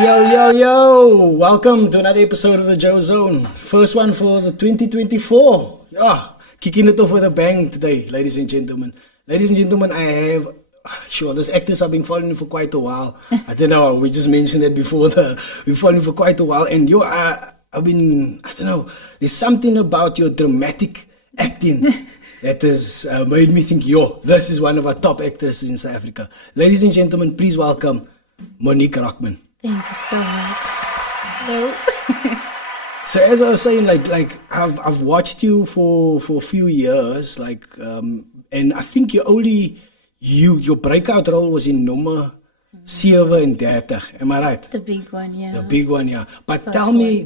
Yo. Welcome to another episode of the JoeZONE. First one for the 2024. Yeah, kicking it off with a bang today, ladies and gentlemen. Ladies and gentlemen, I have... Sure, these actors have been following me for quite a while. I don't know, we just mentioned that before. We've followed me for quite a while. And I've been, I don't know, there's something about your dramatic acting that has made me think, this is one of our top actresses in South Africa. Ladies and gentlemen, please welcome Monique Rockman. Thank you so much. Hello. So as I was saying, like I've watched you for a few years, and I think your breakout role was in nummer 37. Am I right? The big one, yeah. The big one, yeah. But First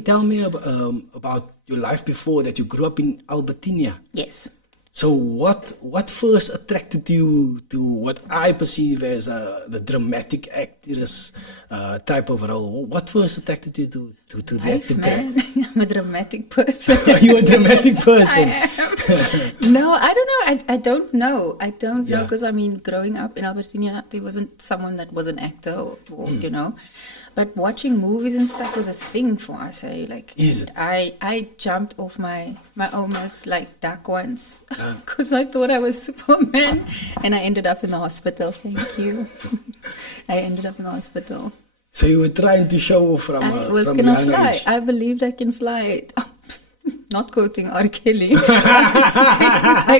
tell me about your life before that. You grew up in Albertinia. Yes. So what first attracted you to what I perceive as the dramatic actress type of role? What first attracted you to that? Man, I'm a dramatic person. You're a dramatic person. I am. No, I don't know. I don't know. I don't know because growing up in Albertinia, there wasn't someone that was an actor, or you know. But watching movies and stuff was a thing for us. Is it? I jumped off my almost duck once because I thought I was Superman, and I ended up in the hospital. Thank you. I ended up in the hospital. So you were trying to show off from I was from gonna young fly. age. I believed I can fly. Not quoting R. Kelly. I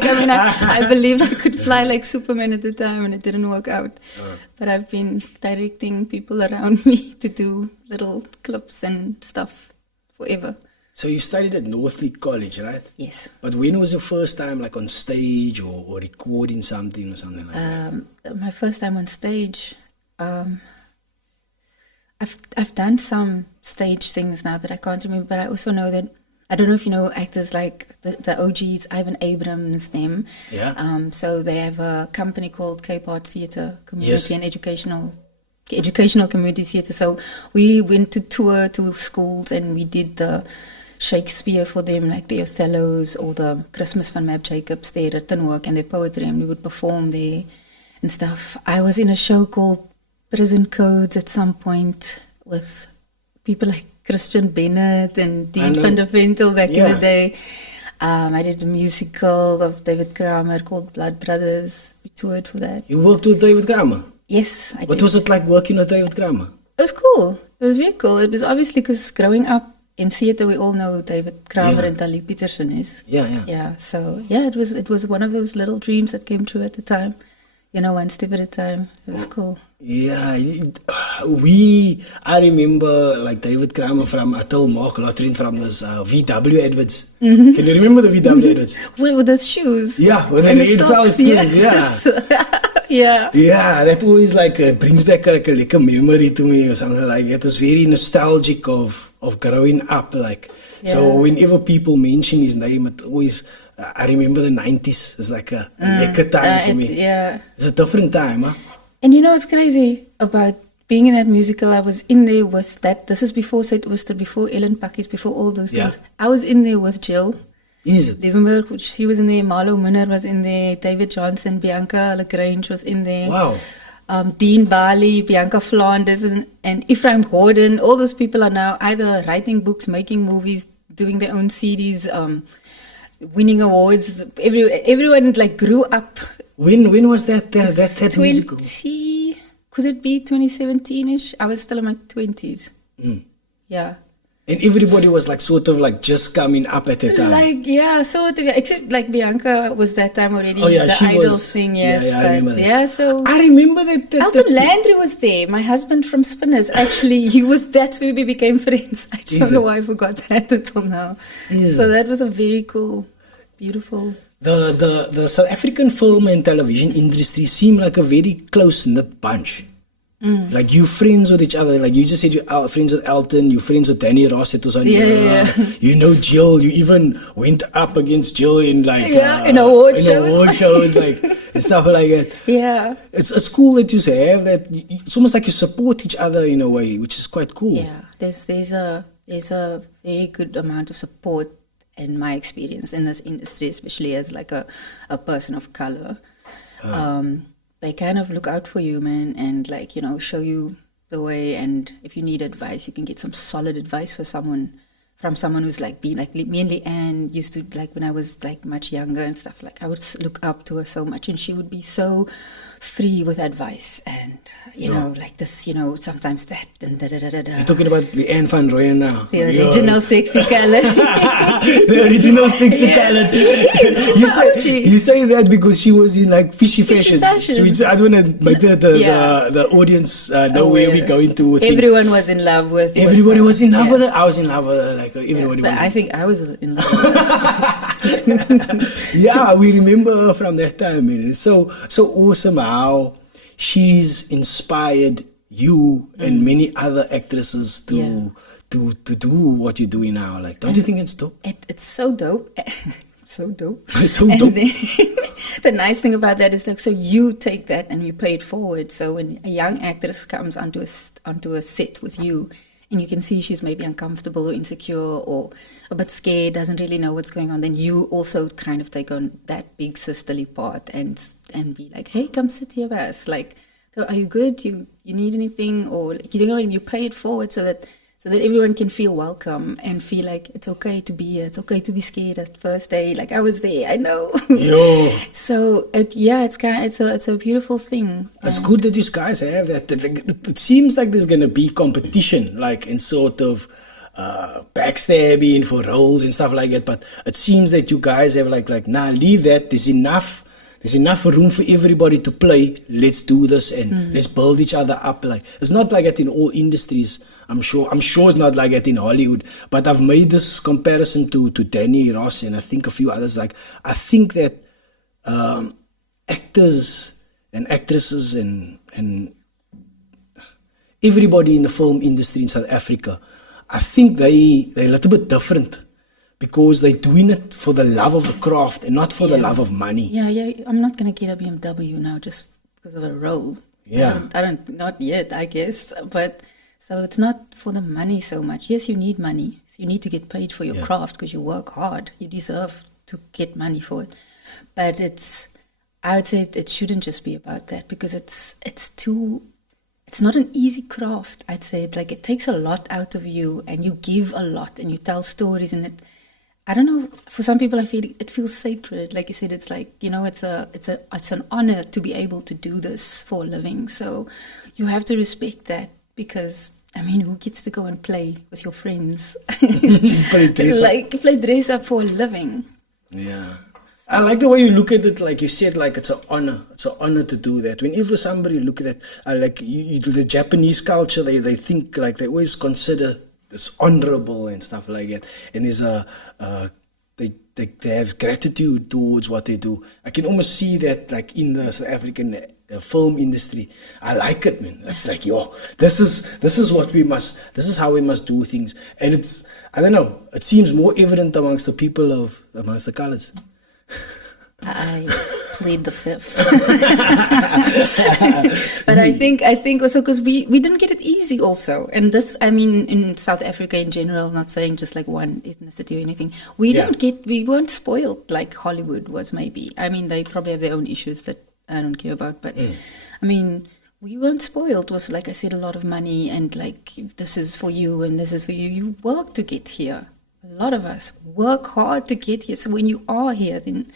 believed I could fly like Superman at the time, and it didn't work out. But I've been directing people around me to do little clips and stuff forever. So you studied at Northlink College, right? Yes. But when was your first time on stage or recording something or something like that? My first time on stage, I've done some stage things now that I can't remember, but I also know that, I don't know if you know actors like the OGs, Ivan Abrams, them. Yeah. So they have a company called Cape Art Theatre Community and Educational Community Theatre. So we went to tour to schools and we did the Shakespeare for them, like the Othellos or the Christmas van Mab Jacobs, their written work and their poetry, and we would perform there and stuff. I was in a show called Prison Codes at some point with people like Christian Bennett and Dean van der Ventel back in the day. I did a musical of David Kramer called Blood Brothers. We toured for that. You worked with David Kramer? Yes, I did. What was it like working with David Kramer? It was cool. It was very cool. It was obviously because growing up in theatre, we all know who David Kramer and Tali Peterson is. Yeah. So it was one of those little dreams that came true at the time. You know, one step at a time. It was cool. Yeah, I remember David Kramer from, I told Mark Lotterin from this VW adverts. Mm-hmm. Can you remember the VW adverts? With the shoes. Yeah, with the red felt shoes, yeah. Yeah, that always brings back a memory to me or something like that. It's very nostalgic of growing up. So whenever people mention his name, it always... I remember the 90s. It's like a lekker time for me. Yeah. It's a different time, huh? And you know what's crazy about being in that musical? I was in there with that. This is before Suidooster, before Ellen Pakkies, before all those things. I was in there with Jill. Is it? Remember, she was in there. Marlo Munner was in there. David Johnson, Bianca Lagrange was in there. Wow. Dean Bali, Bianca Flanders, and Ephraim Gordon. All those people are now either writing books, making movies, doing their own CDs, winning awards. Everyone grew up. When was that musical? Could it be 2017-ish? I was still in my 20s. Yeah. And everybody was just coming up at that time. Sort of. Except Bianca was that time already. Oh, yeah, the Idols thing, yes. Yeah, I remember that. Yeah, so I remember that. Elton Landry was there. My husband from Spinners. Actually, that's where we became friends. I don't know why I forgot that until now. So that was a very cool, beautiful... The South African film and television industry seem like a very close-knit bunch. You friends with each other. You just said you're friends with Elton, you're friends with Danny Ross. It was on you know Jill. You even went up against Jill in in award shows and stuff like that. Yeah. It's cool that you have that. It's almost like you support each other in a way, which is quite cool. Yeah. There's a very good amount of support in my experience in this industry, especially as a person of color. They kind of look out for you, man, and show you the way. And if you need advice, you can get some solid advice from someone who's like me and Leanne used to, like when I was like much younger and stuff, like I would look up to her so much, and she would be so free with advice, and you know, like this, you know, sometimes that and da da da da da. You're talking about Leanne van Rooyen now. The original sexy talent. The original sexy talent. You say that because she was in like fishy fashions. I don't want to make the audience know where we're going to with everyone things. Was in love with. Everybody was in love with her. I was in love with her. Like everybody was. I think I was in love with her. Yeah, we remember her from that time. And it's so awesome how she's inspired you and many other actresses to do what you're doing now. Like, don't you think it's dope? It's so dope. So dope. So dope. Then, the nice thing about that is like, so you take that and you pay it forward. So when a young actress comes onto a set with you, and you can see she's maybe uncomfortable or insecure or a bit scared, doesn't really know what's going on, then you also kind of take on that big sisterly part and be like, hey, come sit here with us. Like, are you good? You need anything? Or, you know, you pay it forward so that everyone can feel welcome and feel like it's okay to be here. It's okay to be scared at first day. Like, I was there, I know. Yo. So it's a beautiful thing. It's good that you guys have that. It seems like there's gonna be competition, like in sort of backstabbing for roles and stuff like that. But it seems that you guys have like nah, leave that. There's enough room for everybody to play. Let's do this and let's build each other up. Like, it's not like that in all industries. I'm sure it's not like that in Hollywood. But I've made this comparison to Danny Ross and I think a few others. Like, I think that actors and actresses and everybody in the film industry in South Africa, I think they're a little bit different. Because they're doing it for the love of the craft and not for the love of money. Yeah. I'm not going to get a BMW now just because of a role. Yeah. Not yet, I guess. But so it's not for the money so much. Yes, you need money. So you need to get paid for your craft because you work hard. You deserve to get money for it. But I would say it shouldn't just be about that because it's not an easy craft. I'd say it takes a lot out of you and you give a lot and you tell stories and I don't know. For some people, I feel it feels sacred. Like you said, it's like, you know, it's an honor to be able to do this for a living. So you have to respect that because, I mean, who gets to go and play with your friends? Play dress up for a living. Yeah. I like the way you look at it. Like you said, like it's an honor. It's an honor to do that. Whenever somebody look at that, like the Japanese culture, they think like they always consider it's honorable and stuff like that. And there's they have gratitude towards what they do. I can almost see that like in the South African film industry. I like it, man. It's like, this is what we must. This is how we must do things. And I don't know. It seems more evident amongst the people amongst the colors. I plead the fifth. But I think also because we didn't get it easy also. And this, I mean, in South Africa in general, not saying just like one ethnicity or anything, we weren't spoiled like Hollywood was maybe. I mean, they probably have their own issues that I don't care about. But I mean, we weren't spoiled. It was, like I said, a lot of money and like, this is for you and this is for you. You work to get here. A lot of us work hard to get here. So when you are here, then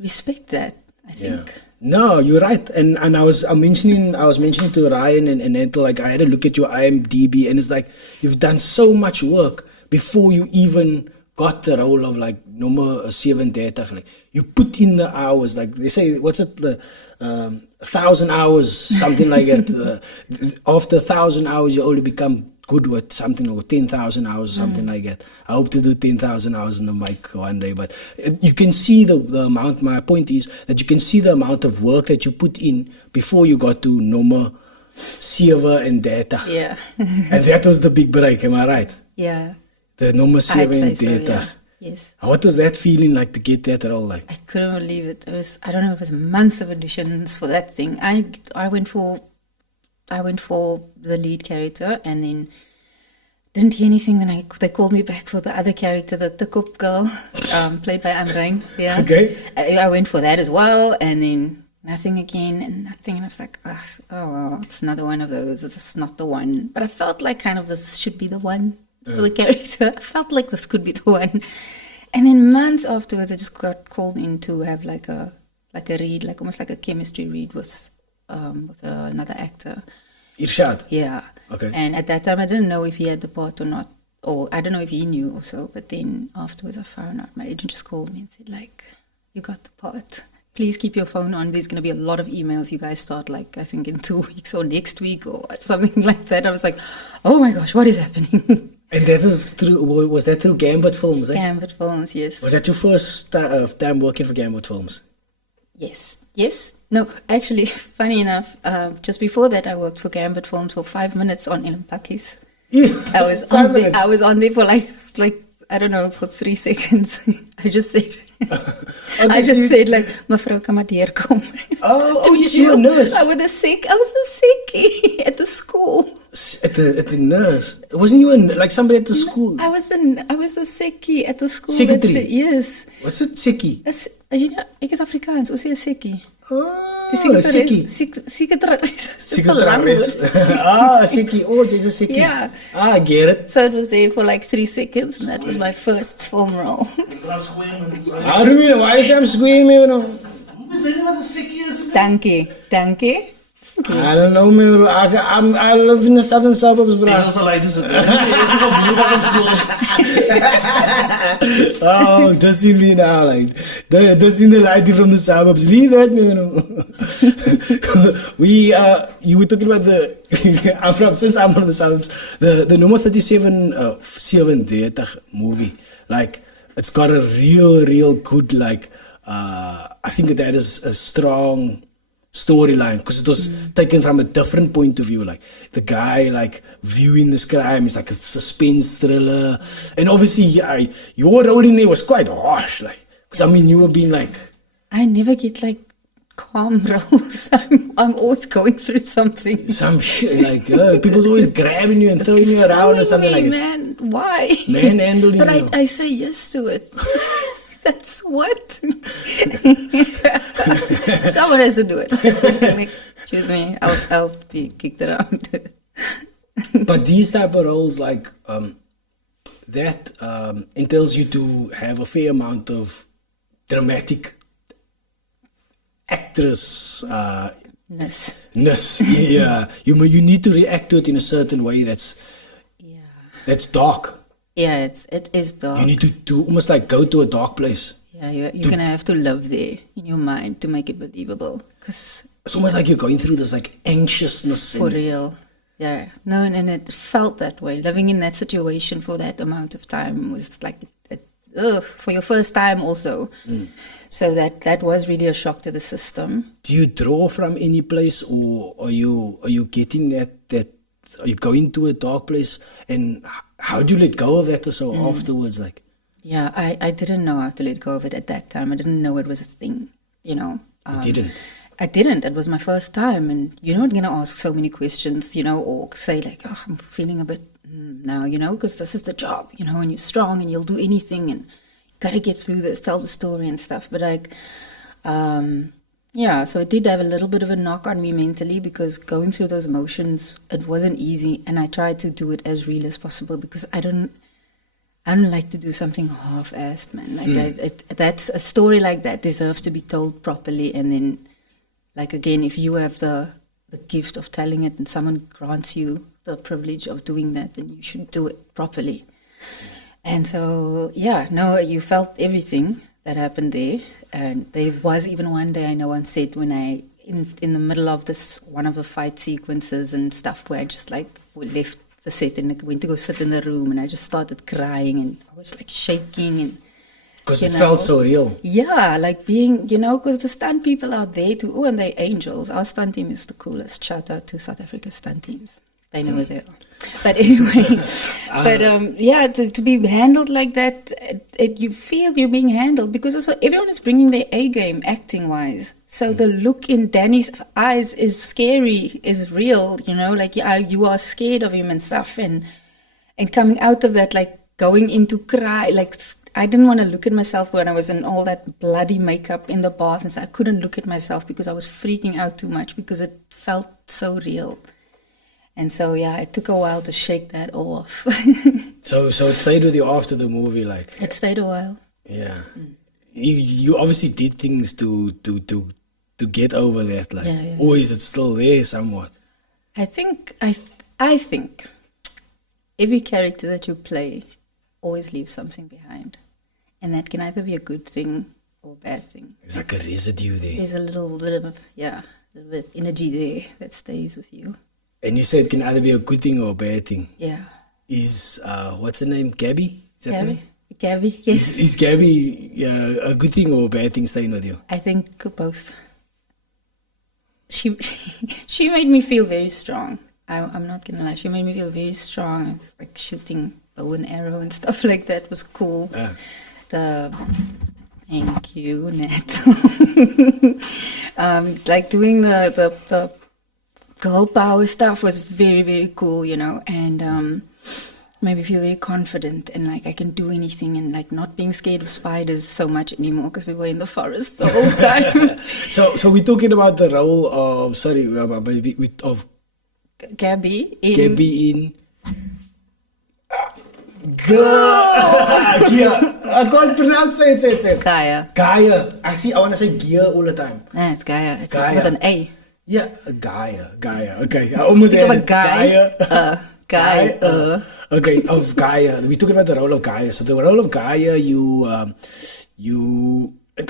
respect that, I think. Yeah. No, you're right. And I was mentioning to Ryan and Ethel, like I had a look at your IMDb and it's like you've done so much work before you even got the role of like number 37. Like you put in the hours, like they say, what's it, the 1,000 hours, something like that. After 1,000 hours, you only become good with something, or 10,000 hours, something like that. I hope to do 10,000 hours in the mic one day, but you can see the amount. My point is that you can see the amount of work that you put in before you got to number 37. Yeah. And that was the big break, am I right? Yeah. The number 37. So, yeah. Yes. What was that feeling like to get that role like? I couldn't believe it. It was, I don't know, it was months of auditions for that thing. I went for the lead character and then didn't hear anything. Then they called me back for the other character, the Tikop girl, played by Amrain. Yeah. Okay. I went for that as well, and then nothing again and nothing. And I was like, oh well, it's another one of those. It's not the one. But I felt like kind of this should be the one for the character. I felt like this could be the one. And then months afterwards, I just got called in to have like a read, like almost like a chemistry read with another actor. Irshad? Yeah. Okay. And at that time, I didn't know if he had the part or not, or I don't know if he knew or so. But then afterwards, I found out. My agent just called me and said, like, you got the part. Please keep your phone on. There's going to be a lot of emails. You guys start, like, I think in 2 weeks or next week or something like that. I was like, oh my gosh, what is happening? And was that through Gambit Films? Eh? Gambit Films, yes. Was that your first time working for Gambit Films? Yes. No, actually, funny enough, just before that, I worked for Gambit Films for 5 minutes on Ilampakis. Yeah, I was on there for like I don't know, for 3 seconds. I just said, said like, Mevrou, kan maar deurkom. Oh, yes, you were a nurse. I was the sickie at the school. At the nurse. Wasn't you like somebody at the school? I was the sickie at the school. Secretary? Yes. What's a sickie? As you know, ek is Afrikaans, ons sê 'n sickie. Oh, Secretary. Sickie. Oh, she's a sickie. Yeah. I get it. So it was there for like 3 seconds, and that was my first film role. How do you know? Why is I'm screaming? You know? Dankie. I don't know, man. I live in the southern suburbs, bro. Oh, does seem really now like does seem the light from the suburbs. Leave that, man. You were talking about since I'm from the suburbs, the number 37 movie. Like, it's got a real good, like, I think that is a strong storyline, because it was taken from a different point of view. Like, the guy, like, viewing this crime is like a suspense thriller, and obviously your role in there was quite harsh, like, because I mean, you were being like, I never get like calm roles. I'm always going through something. Some shit, like, people's always grabbing you and throwing you around or something like that. Man, why? Manhandling you. But I say yes to it. That's what? Someone has to do it. Like, choose me. I'll be kicked around. But these type of roles, like, that entails you to have a fair amount of dramatic actress ness. Yeah. You need to react to it in a certain way that's dark. Yeah, it is dark. You need to almost like go to a dark place. Yeah, you're going to have to live there in your mind to make it believable. Cause it's almost like you're going through this like anxiousness. For real. Yeah. No, and it felt that way. Living in that situation for that amount of time was like, for your first time also. So that was really a shock to the system. Do you draw from any place, or are you getting that are you going to a dark place, and how do you let go of that or so afterwards? Like, yeah, I didn't know how to let go of it at that time. I didn't know it was a thing, you know. You didn't? I didn't. It was my first time, and you're not going to ask so many questions, you know, or say like, oh, I'm feeling a bit now, you know, because this is the job, you know, and you're strong and you'll do anything and you got to get through this, tell the story and stuff. But like, yeah, so it did have a little bit of a knock on me mentally, because going through those emotions, it wasn't easy, and I tried to do it as real as possible, because I don't like to do something half-assed, man. Like that's a story like that deserves to be told properly, and then, like, again, if you have the gift of telling it and someone grants you the privilege of doing that, then you should do it properly. And so, yeah, no, you felt everything that happened there. And there was even one day, I know, on set, when in the middle of one of the fight sequences and stuff, where I just like left the set and went to go sit in the room, and I just started crying, and I was like shaking, and because it felt so real. Yeah, like being, you know, because the stunt people out there too. Oh, and they're angels. Our stunt team is the coolest. Shout out to South Africa's stunt teams. They know where they are. But anyway, yeah, to be handled like that, you feel you're being handled, because also everyone is bringing their A game acting-wise. So the look in Danny's eyes is scary, is real, you know, like you are scared of him and stuff. And coming out of that, like going into cry, like I didn't want to look at myself when I was in all that bloody makeup in the bath, and so I couldn't look at myself because I was freaking out too much because it felt so real. And so yeah, it took a while to shake that off. So it stayed with you after the movie, like. It stayed a while. Yeah. You obviously did things to get over that, like. Yeah. Or is it still there somewhat? I think every character that you play always leaves something behind, and that can either be a good thing or a bad thing. There's like a residue there. There's a little bit of energy there that stays with you. And you said it can either be a good thing or a bad thing. Yeah. Is what's her name? Gabby? Is that her name? Gabby, yes. Is Gabby a good thing or a bad thing staying with you? I think both. She made me feel very strong. I'm not gonna lie. She made me feel very strong. Like shooting bow and arrow and stuff like that was cool. Thank you, Nat. Like doing the girl power stuff was very, very cool, you know, and made me feel very confident and like I can do anything, and like not being scared of spiders so much anymore because we were in the forest the whole time. So we're talking about the role of Gabby in Gia. I can't pronounce it. Gaia. I want to say Gia all the time. Nah, it's Gaia. It's Gaia. with an A. Yeah, Gaia. Okay, I almost Think of had a guy. Gaia. Okay, of Gaia. We're talking about the role of Gaia. So the role of Gaia,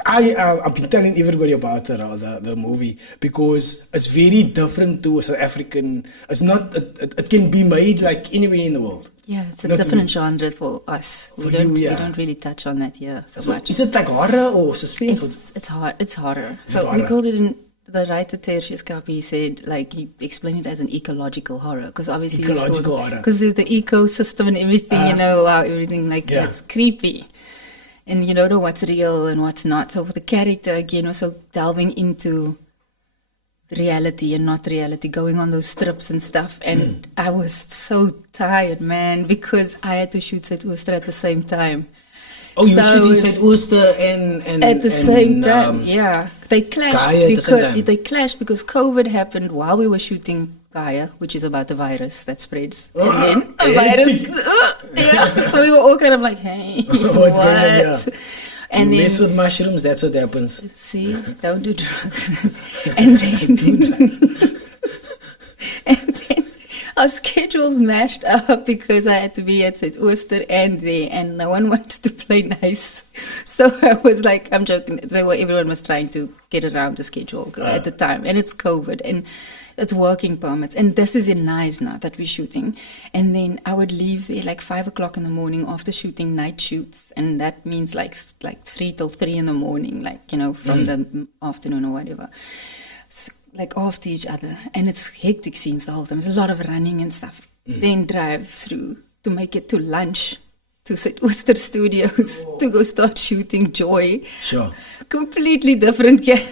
I've been telling everybody about the movie because it's very different to a South African. It's not. It can be made like anywhere in the world. Yeah, it's a different genre for us. We don't really touch on that here so much. Is it like horror or suspense? It's horror. It's horror. It's So horror. we called it in the writer Tariq Jenkins, he said, like, he explained it as an ecological horror because obviously horror. Because there's the ecosystem and everything, you know, how everything it's creepy. And you don't know what's real and what's not. So for the character, again, also delving into reality and not reality, going on those trips and stuff. And I was so tired, man, because I had to shoot Suidooster at the same time. Oh, you were shooting Suidooster and at the same time, yeah. They clashed because COVID happened while we were shooting Gaia, which is about the virus that spreads. And then a virus. So we were all kind of like, hey, what's going on here? And you then, mess with mushrooms, that's what happens. See, don't do drugs. and then our schedules mashed up because I had to be at Suidooster and there, and no one wanted to play nice. So I was like, I'm joking. Everyone was trying to get around the schedule at the time, and it's COVID and it's working permits, and this is in Nice now that we're shooting. And then I would leave there like 5 o'clock in the morning after shooting night shoots, and that means like 3 till 3 in the morning, like, you know, from the afternoon or whatever. Like after each other, and it's hectic scenes the whole time. There's a lot of running and stuff. Then drive through to make it to lunch to Suidooster Studios to go start shooting Joy. Sure. Completely different in a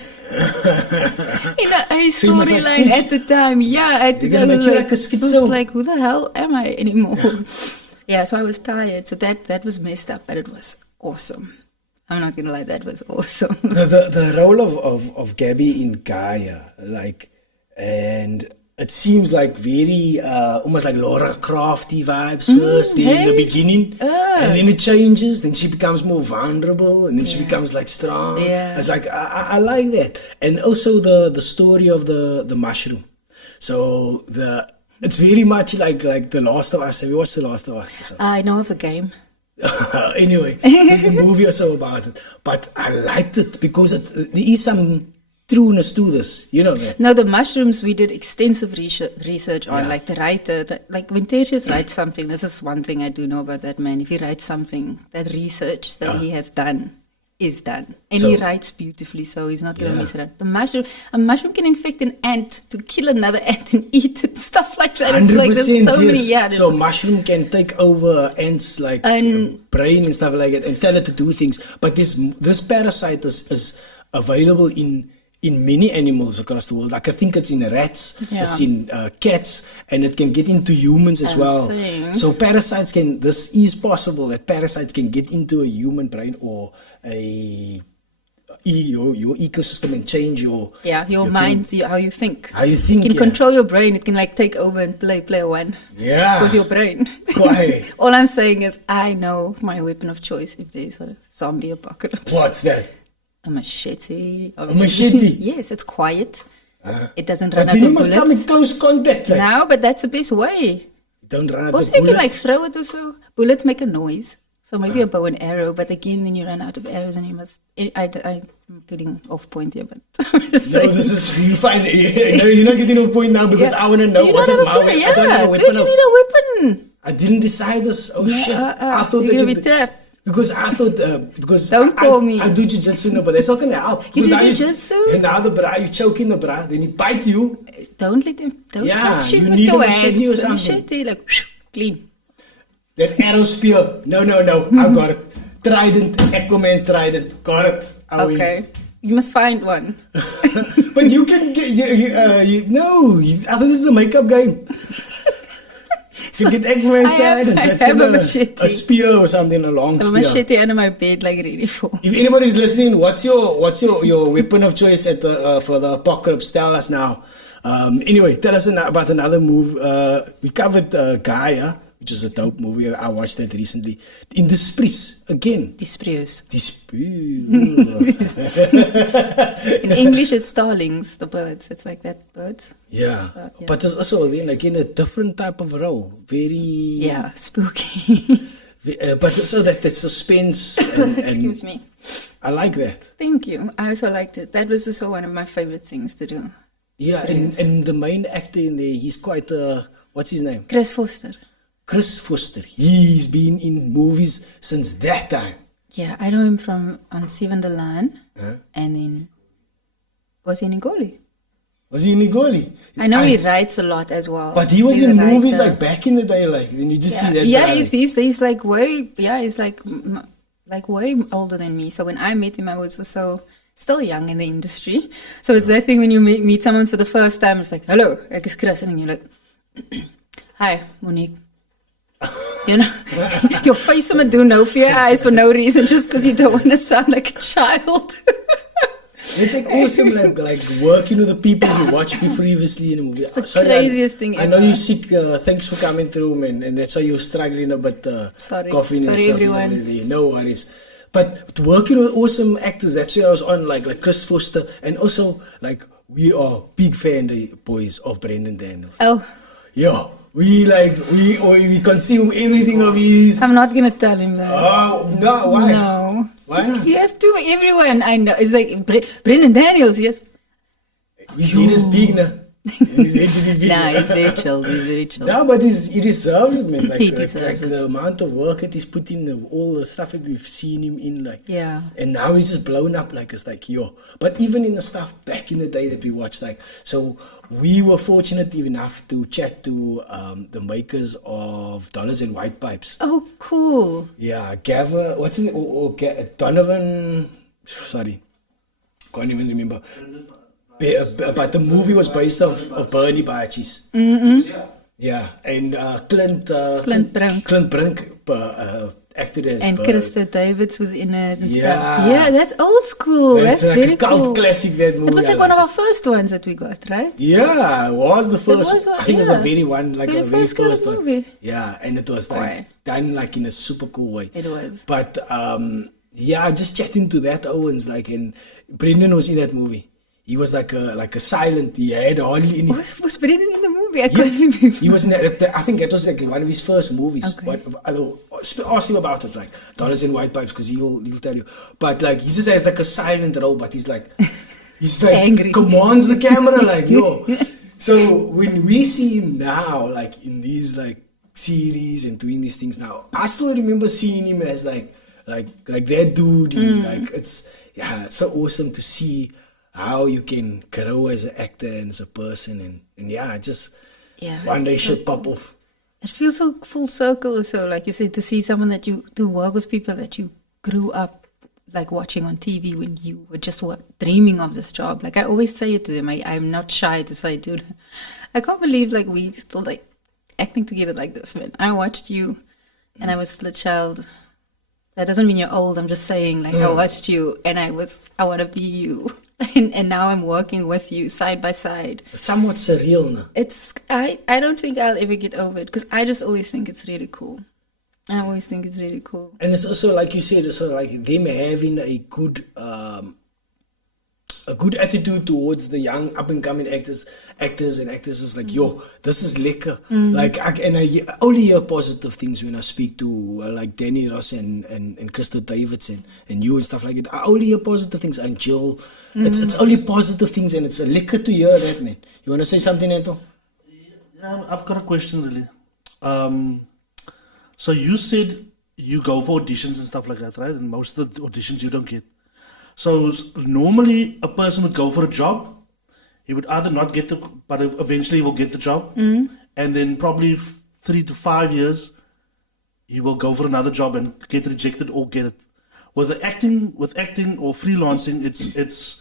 storyline at the time. Yeah, at the time, like a schizo. Like, who the hell am I anymore? Yeah, so I was tired. So that was messed up, but it was awesome. I'm not gonna lie, that was awesome. The role of Gabby in Gaia, like, and it seems like very almost like Laura Crafty vibes first in the beginning, and then it changes. Then she becomes more vulnerable, and then she becomes like strong. Yeah. It's like I like that, and also the story of the mushroom. So it's very much like The Last of Us. Have you watched The Last of Us? So. I know of the game. Anyway, there's a movie or so about it, but I liked it because there is some trueness to this, you know that. No, the mushrooms we did extensive research on, like the writer, like when Tertius writes something, this is one thing I do know about that man. If he writes something, that research that he has done is done. And he writes beautifully, so he's not going to mess it up. A mushroom can infect an ant to kill another ant and eat it, stuff like that. 100%, it's like there's so many, so mushroom can take over ants like brain and stuff like that and tell it to do things. But this parasite is available in in many animals across the world. Like I think it's in rats, it's in cats, and it can get into humans as well. So parasites this is possible that parasites can get into a human brain or your ecosystem and change your mind, how you think. How you think. It can control your brain. It can like take over and play one. Yeah. With your brain. All I'm saying is I know my weapon of choice if there's a zombie apocalypse. What's that? A machete. A machete? Yes, it's quiet. It doesn't run out of bullets. But then you must come in close contact. Like. No, but that's the best way. You don't run out also, of bullets. Also, you can like throw it or so. Bullets make a noise. So maybe a bow and arrow, but again, then you run out of arrows and you must... I'm getting off point here, but... No, this is... You find... You're not getting off point now because I want to know what is my weapon. Yeah, do you need a weapon? I didn't decide this. Oh, shit. I thought you're going to be trapped. Because I thought... because don't call me. I do jiu-jitsu now, but that's not going to help. You do jiu-jitsu? And now you choke in the bra, then he bite you. Don't let him... Don't touch you with need your a machete or something. Machete, like, clean. That arrow spear. No. I got it. Trident. Aquaman's trident. Got it. Okay. You must find one. But you can get... no. I thought this is a makeup game. You can get Aquaman's trident. I have a machete. A spear or something, a long spear. A machete under my bed, like ready for... If anybody's listening, what's your weapon of choice for the apocalypse? Tell us now. Anyway, tell us about another movie. We covered Gaia, which is a dope movie. I watched that recently. In Despres, again. Despres. In English, it's starlings, the birds. It's like that, birds. Yeah. But it's also, then again, a different type of role. Very... Yeah, spooky. But so that suspense and Excuse me. I like that. Thank you. I also liked it. That was also one of my favorite things to do. Yeah, and the main actor in there, he's quite what's his name? Chris Foster. He's been in movies since that time. Yeah, I know him from On Seven the Line, and then was he in Ngoli? I know he writes a lot as well. But he was in movies like back in the day, like then you just see that. Yeah, he's like way way older than me. So when I met him, I was also still young in the industry. So it's that thing when you meet someone for the first time, it's like, hello, ek is Chris, and you're like, hi, Monique. You know, your face will do no for your eyes for no reason, just because you don't want to sound like a child. It's like awesome, like working with the people you watched previously in a movie. It's the craziest thing ever. I know you're sick. Thanks for coming through, man, and that's why you're struggling a bit. Coughing and stuff. Everyone. No worries. But working with awesome actors, that's why I was on, like Chris Foster, and also like we are big fan, the boys, of Brendan Daniels. Oh, yeah. We consume everything of his. I'm not gonna tell him that. Oh no! Why? No. Why not? Yes, to everyone I know. It's like Brendan Daniels. Yes. He's big now. Nah, he's very chill. No, but he deserves it, man. He deserves it. The amount of work that he's put in, all the stuff that we've seen him in, like. Yeah. And now he's just blown up, like it's like yo. But even in the stuff back in the day that we watched, like, so we were fortunate enough to chat to the makers of Dollars and White Pipes. Oh, cool. Yeah, what's his name? Donovan. Sorry, can't even remember. But the movie was based off of Bernie Baches. Yeah, and Clint Brink acted as and Krista Davids was in it. And yeah, stuff. Yeah, that's old school. That's like very a cult cool. classic. That movie. It was like one of our first ones that we got, right? Yeah, it was the first. I think it was the very first one. Movie. Yeah, and it was like done like in a super cool way. It was. But yeah, just chatting to that Owens, like, and Brendan was in that movie. He was like a silent. He had hardly any. Was Brendan in the movie? I can't remember. He was in that. I think it was like one of his first movies. Okay. Ask him about it, like Dollars and White Pipes, because he'll tell you. But like he just has like a silent role, but he's like angry. Commands the camera, like yo. So when we see him now, like in these like series and doing these things now, I still remember seeing him as like that dude. Like it's so awesome to see how you can grow as an actor and as a person, and one day should pop off. It feels so full circle, so like you said, to see someone that you to work with people that you grew up like watching on TV when you were just dreaming of this job. Like I always say it to them. I'm not shy to say, dude, I can't believe like we still like acting together like this, man. I watched you and I was still a child. That doesn't mean you're old. I'm just saying, like, I watched you and I want to be you. And now I'm working with you side by side. Somewhat surreal, no? I don't think I'll ever get over it because I just always think it's really cool. I always think it's really cool. And it's also, like you said, it's sort of like them having a good attitude towards the young up-and-coming actors and actresses. Like, yo, this is lekker. Like, I only hear positive things when I speak to, like, Danny Ross and Crystal Davids and you and stuff like that. I only hear positive things. And Jill, it's only positive things, and it's a lekker to hear that, man. You want to say something, Anto? Yeah, I've got a question, really. So you said you go for auditions and stuff like that, right? And most of the auditions you don't get. So normally a person would go for a job. He would either not get but eventually he will get the job. And then probably 3 to 5 years, he will go for another job and get rejected or get it. With acting or freelancing, it's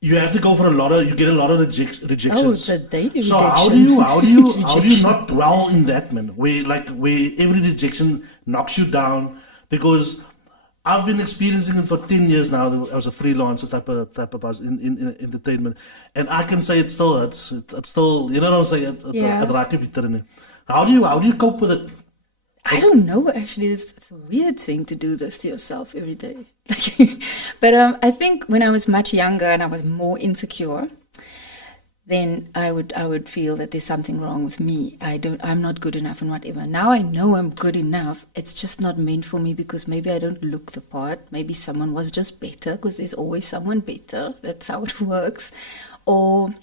you have to go for you get a lot of rejections. Oh, the daily so rejection. how do you not dwell in that, man? Where every rejection knocks you down? Because I've been experiencing it for 10 years now as a freelancer type of person in entertainment, and I can say it still hurts. It's still, you know what I'm saying? How do you cope with it? I don't know, actually. It's a weird thing to do this to yourself every day. But I think when I was much younger and I was more insecure, then I would feel that there's something wrong with me. I'm not good enough and whatever. Now I know I'm good enough. It's just not meant for me because maybe I don't look the part. Maybe someone was just better because there's always someone better. That's how it works. Or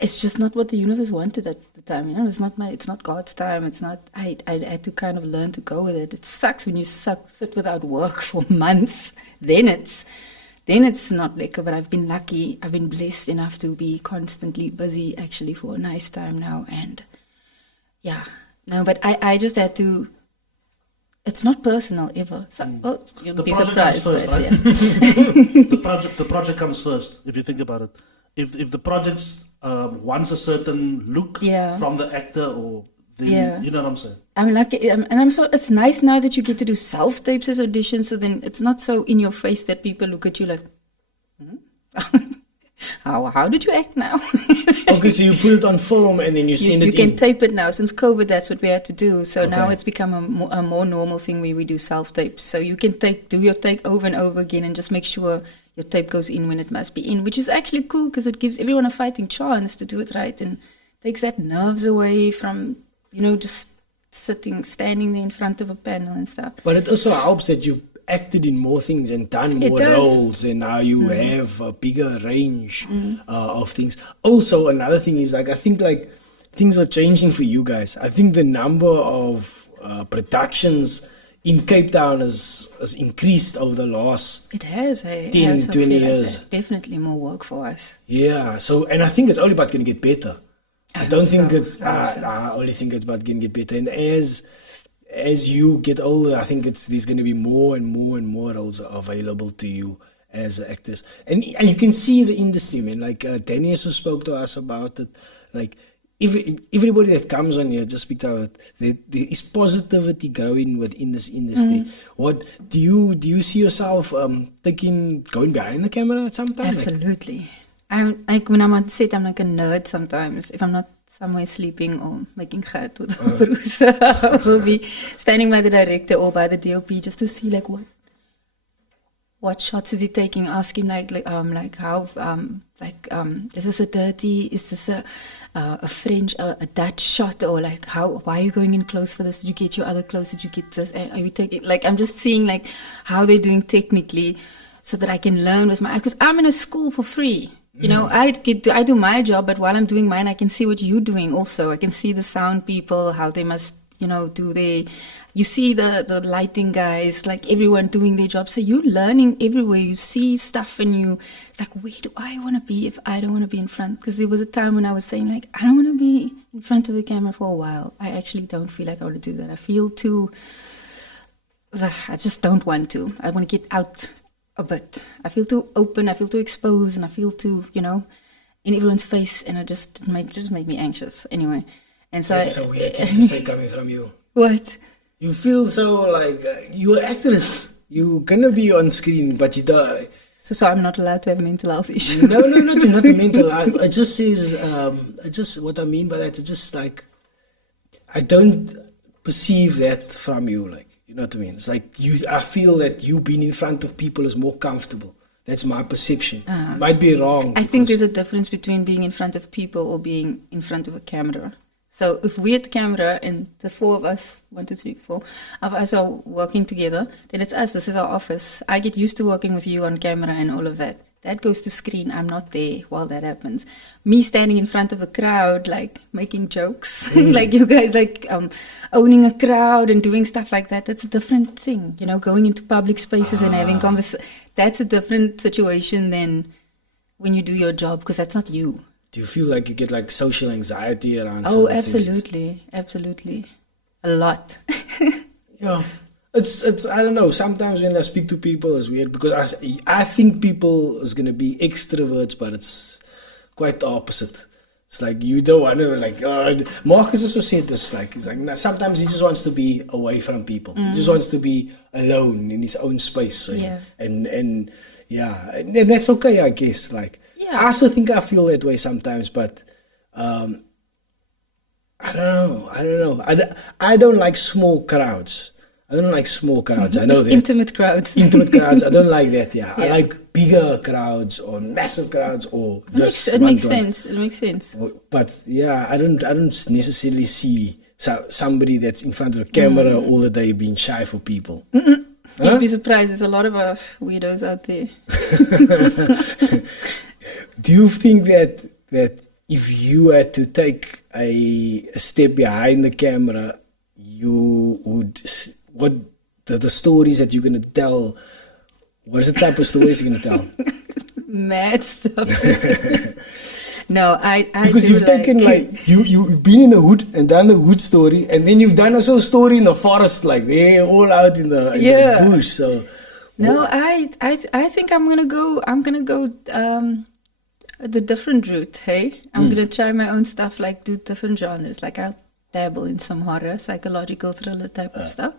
it's just not what the universe wanted at the time. You know, it's not God's time. It's not. I had to kind of learn to go with it. It sucks when you sit without work for months. Then it's not lekker, but I've been lucky. I've been blessed enough to be constantly busy actually for a nice time now. And yeah, no, but I just had to. It's not personal ever. So, well, you'll be surprised. First, but, right? yeah. the project comes first. If you think about it, if the project wants a certain look from the actor, or then, you know what I'm saying. I'm lucky, and it's nice now that you get to do self tapes as auditions. So then it's not so in your face that people look at you like, how did you act now? Okay, so you put it on film and then you send it in. You can tape it now. Since COVID, that's what we had to do. So now it's become a more normal thing where we do self tapes. So you can do your take over and over again and just make sure your tape goes in when it must be in, which is actually cool because it gives everyone a fighting chance to do it right and takes that nerves away from, just standing there in front of a panel and stuff. But it also helps that you've acted in more things and done more roles, and now you have a bigger range of things. Also, another thing is, I think things are changing for you guys. I think the number of productions in Cape Town has increased over the last 10, 20 years. Like definitely more work for us. Yeah, and I think it's only about going to get better. I only think it's about going to get better. And as you get older, I think there's going to be more and more and more roles available to you as an actress. And you can see the industry, man. Like Danny also spoke to us about it. Like, everybody that comes on here just speaks about there is positivity growing within this industry. What do you see yourself going behind the camera at some time? Absolutely. I'm like, when I'm on set, I'm like a nerd sometimes. If I'm not somewhere sleeping or making geld with Bruce, I will be standing by the director or by the DOP just to see like what shots is he taking. Ask him how is this a dirty? Is this a French, a Dutch shot, or like why are you going in close for this? Did you get your other close? Did you get this? Are you taking I'm just seeing like how they're doing technically, so that I can learn with because I'm in a school for free. I do my job, but while I'm doing mine, I can see what you're doing also. I can see the sound people, how they must, you see the lighting guys, like everyone doing their job. So you're learning everywhere. You see stuff and it's like, where do I want to be if I don't want to be in front? Because there was a time when I was saying like, I don't want to be in front of the camera for a while. I actually don't feel like I want to do that. I feel too I just don't want to. I want to get out a bit. I feel too open, I feel too exposed, and I feel too, in everyone's face, and it just made me anxious anyway. And so That's so weird thing to say coming from you. What? You feel so like you're an actress. You're gonna be on screen, but you die. So I'm not allowed to have mental health issues. No, not mental health. It just says, what I mean by that, it's just like, I don't perceive that from you, like, you know what I mean? It's like, I feel that you being in front of people is more comfortable. That's my perception. Might be wrong. I think there's a difference between being in front of people or being in front of a camera. So if we're at the camera and the four of us, 1, 2, 3, 4 of us are working together, then it's us. This is our office. I get used to working with you on camera and all of that. That goes to screen. I'm not there while that happens. Me standing in front of the crowd, like making jokes, like you guys, like owning a crowd and doing stuff like that. That's a different thing. Going into public spaces and having conversations. That's a different situation than when you do your job, because that's not you. Do you feel like you get like social anxiety around? Oh, absolutely, absolutely, a lot. Yeah, it's I don't know. Sometimes when I speak to people, it's weird because I think people is gonna be extroverts, but it's quite the opposite. It's like you don't want to like. Marcus also said this. Like, it's like sometimes he just wants to be away from people. He just wants to be alone in his own space. So, and that's okay, I guess. Like. Yeah. I also think I feel that way sometimes, but I don't know. I don't like small crowds. I know that. Intimate crowds. I don't like that, yeah. I like bigger crowds or massive crowds or this. It makes sense. But yeah, I don't necessarily see somebody that's in front of a camera all the day being shy for people. You'd be surprised. There's a lot of us weirdos out there. Do you think that if you had to take a step behind the camera, you would, what the stories that you're going to tell, what is the type of stories you're going to tell? Mad stuff. No, I because you've taken like you've been in the hood and done the hood story, and then you've done also a story in the forest, like they're all out in the bush. So no, I think I'm gonna go the different route. Hey, I'm gonna try my own stuff, like do different genres. Like I'll dabble in some horror, psychological thriller type of stuff.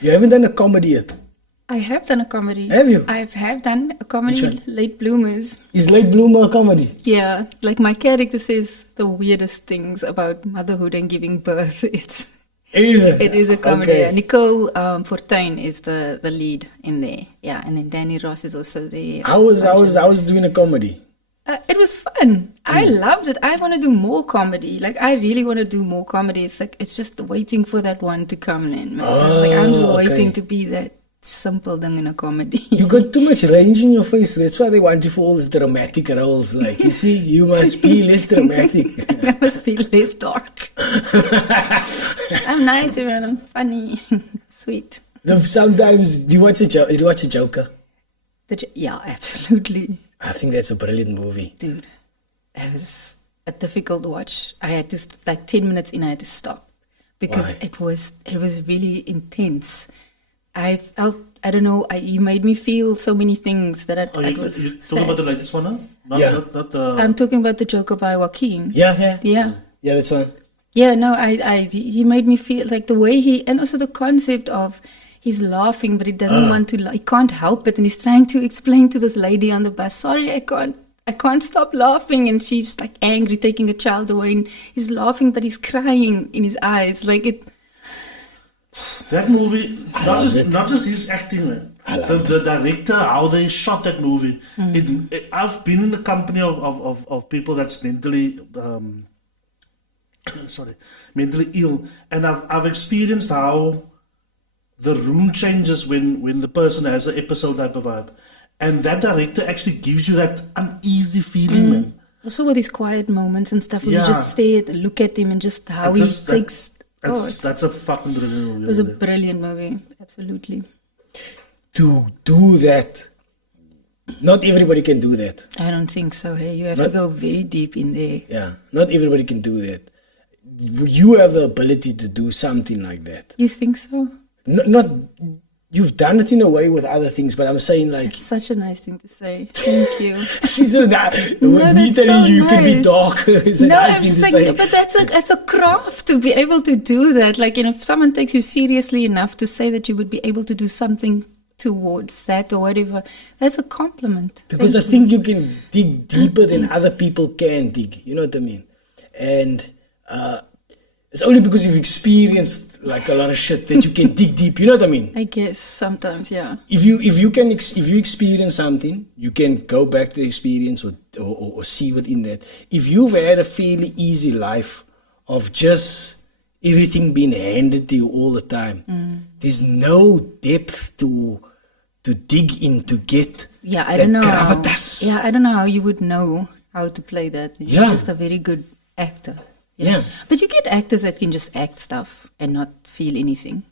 You haven't done a comedy yet. I have done a comedy. Have you? I have done a comedy, Late Bloomers. Is Late Bloomer a comedy? Yeah, like my character says the weirdest things about motherhood and giving birth. It is a comedy. Okay. Yeah. Nicole Fortuyn is the lead in there. Yeah, and then Danny Ross is also there. I was doing a comedy. It was fun. I loved it. I want to do more comedy. Like I really want to do more comedy. It's like it's just waiting for that one to come in. Man. I'm just waiting to be that simple thing in a comedy. You got too much range in your face. That's why they want you for all these dramatic roles. Like, you see, you must be less dramatic. I must be less dark. I'm nice, everyone. I'm funny. Sweet. Sometimes, do you watch a Joker? Yeah, absolutely. I think that's a brilliant movie. Dude, it was a difficult watch. I had to, 10 minutes in, I had to stop. Because Why? it was really intense. I felt, I don't know, you made me feel so many things that it was you're talking sad. about the latest one, huh? Not the... I'm talking about the Joker by Joaquin. Yeah. Yeah. Yeah, that's one. Yeah, no, he made me feel like the way and also the concept of he's laughing, but he doesn't want to, he can't help it. And he's trying to explain to this lady on the bus, sorry, I can't stop laughing. And she's like angry, taking a child away. And he's laughing, but he's crying in his eyes. Like it... That movie, not just his acting, man. The director, how they shot that movie. I've been in the company of people that's mentally ill, and I've experienced how the room changes when the person has an episode type of vibe, and that director actually gives you that uneasy feeling, man. Also with his quiet moments and stuff, where you just stay and look at him and just how he takes... That's a fucking brilliant movie. It was a brilliant movie, absolutely. To do that, not everybody can do that. I don't think so. Hey, you have to go very deep in there. Yeah, not everybody can do that. You have the ability to do something like that. You think so? Not you've done it in a way with other things, but I'm saying like, It's such a nice thing to say. Thank you. so that, No, with me that's telling so you can be nice. dark is a No, nice I'm thing just to say. like, but it's a craft to be able to do that. Like, if someone takes you seriously enough to say that you would be able to do something towards that or whatever, that's a compliment. Because Thank I think you can dig deeper than other people can dig. You know what I mean? And it's only because you've experienced like a lot of shit that you can dig deep. You know what I mean? I guess sometimes, yeah. If you experience something, you can go back to the experience or see within that. If you've had a fairly easy life of just everything being handed to you all the time, there's no depth to dig in to get Yeah, I that don't know. gravitas. Yeah, I don't know how you would know how to play that. You're Yeah. just a very good actor. you know. Yeah. But you get actors that can just act stuff and not feel anything.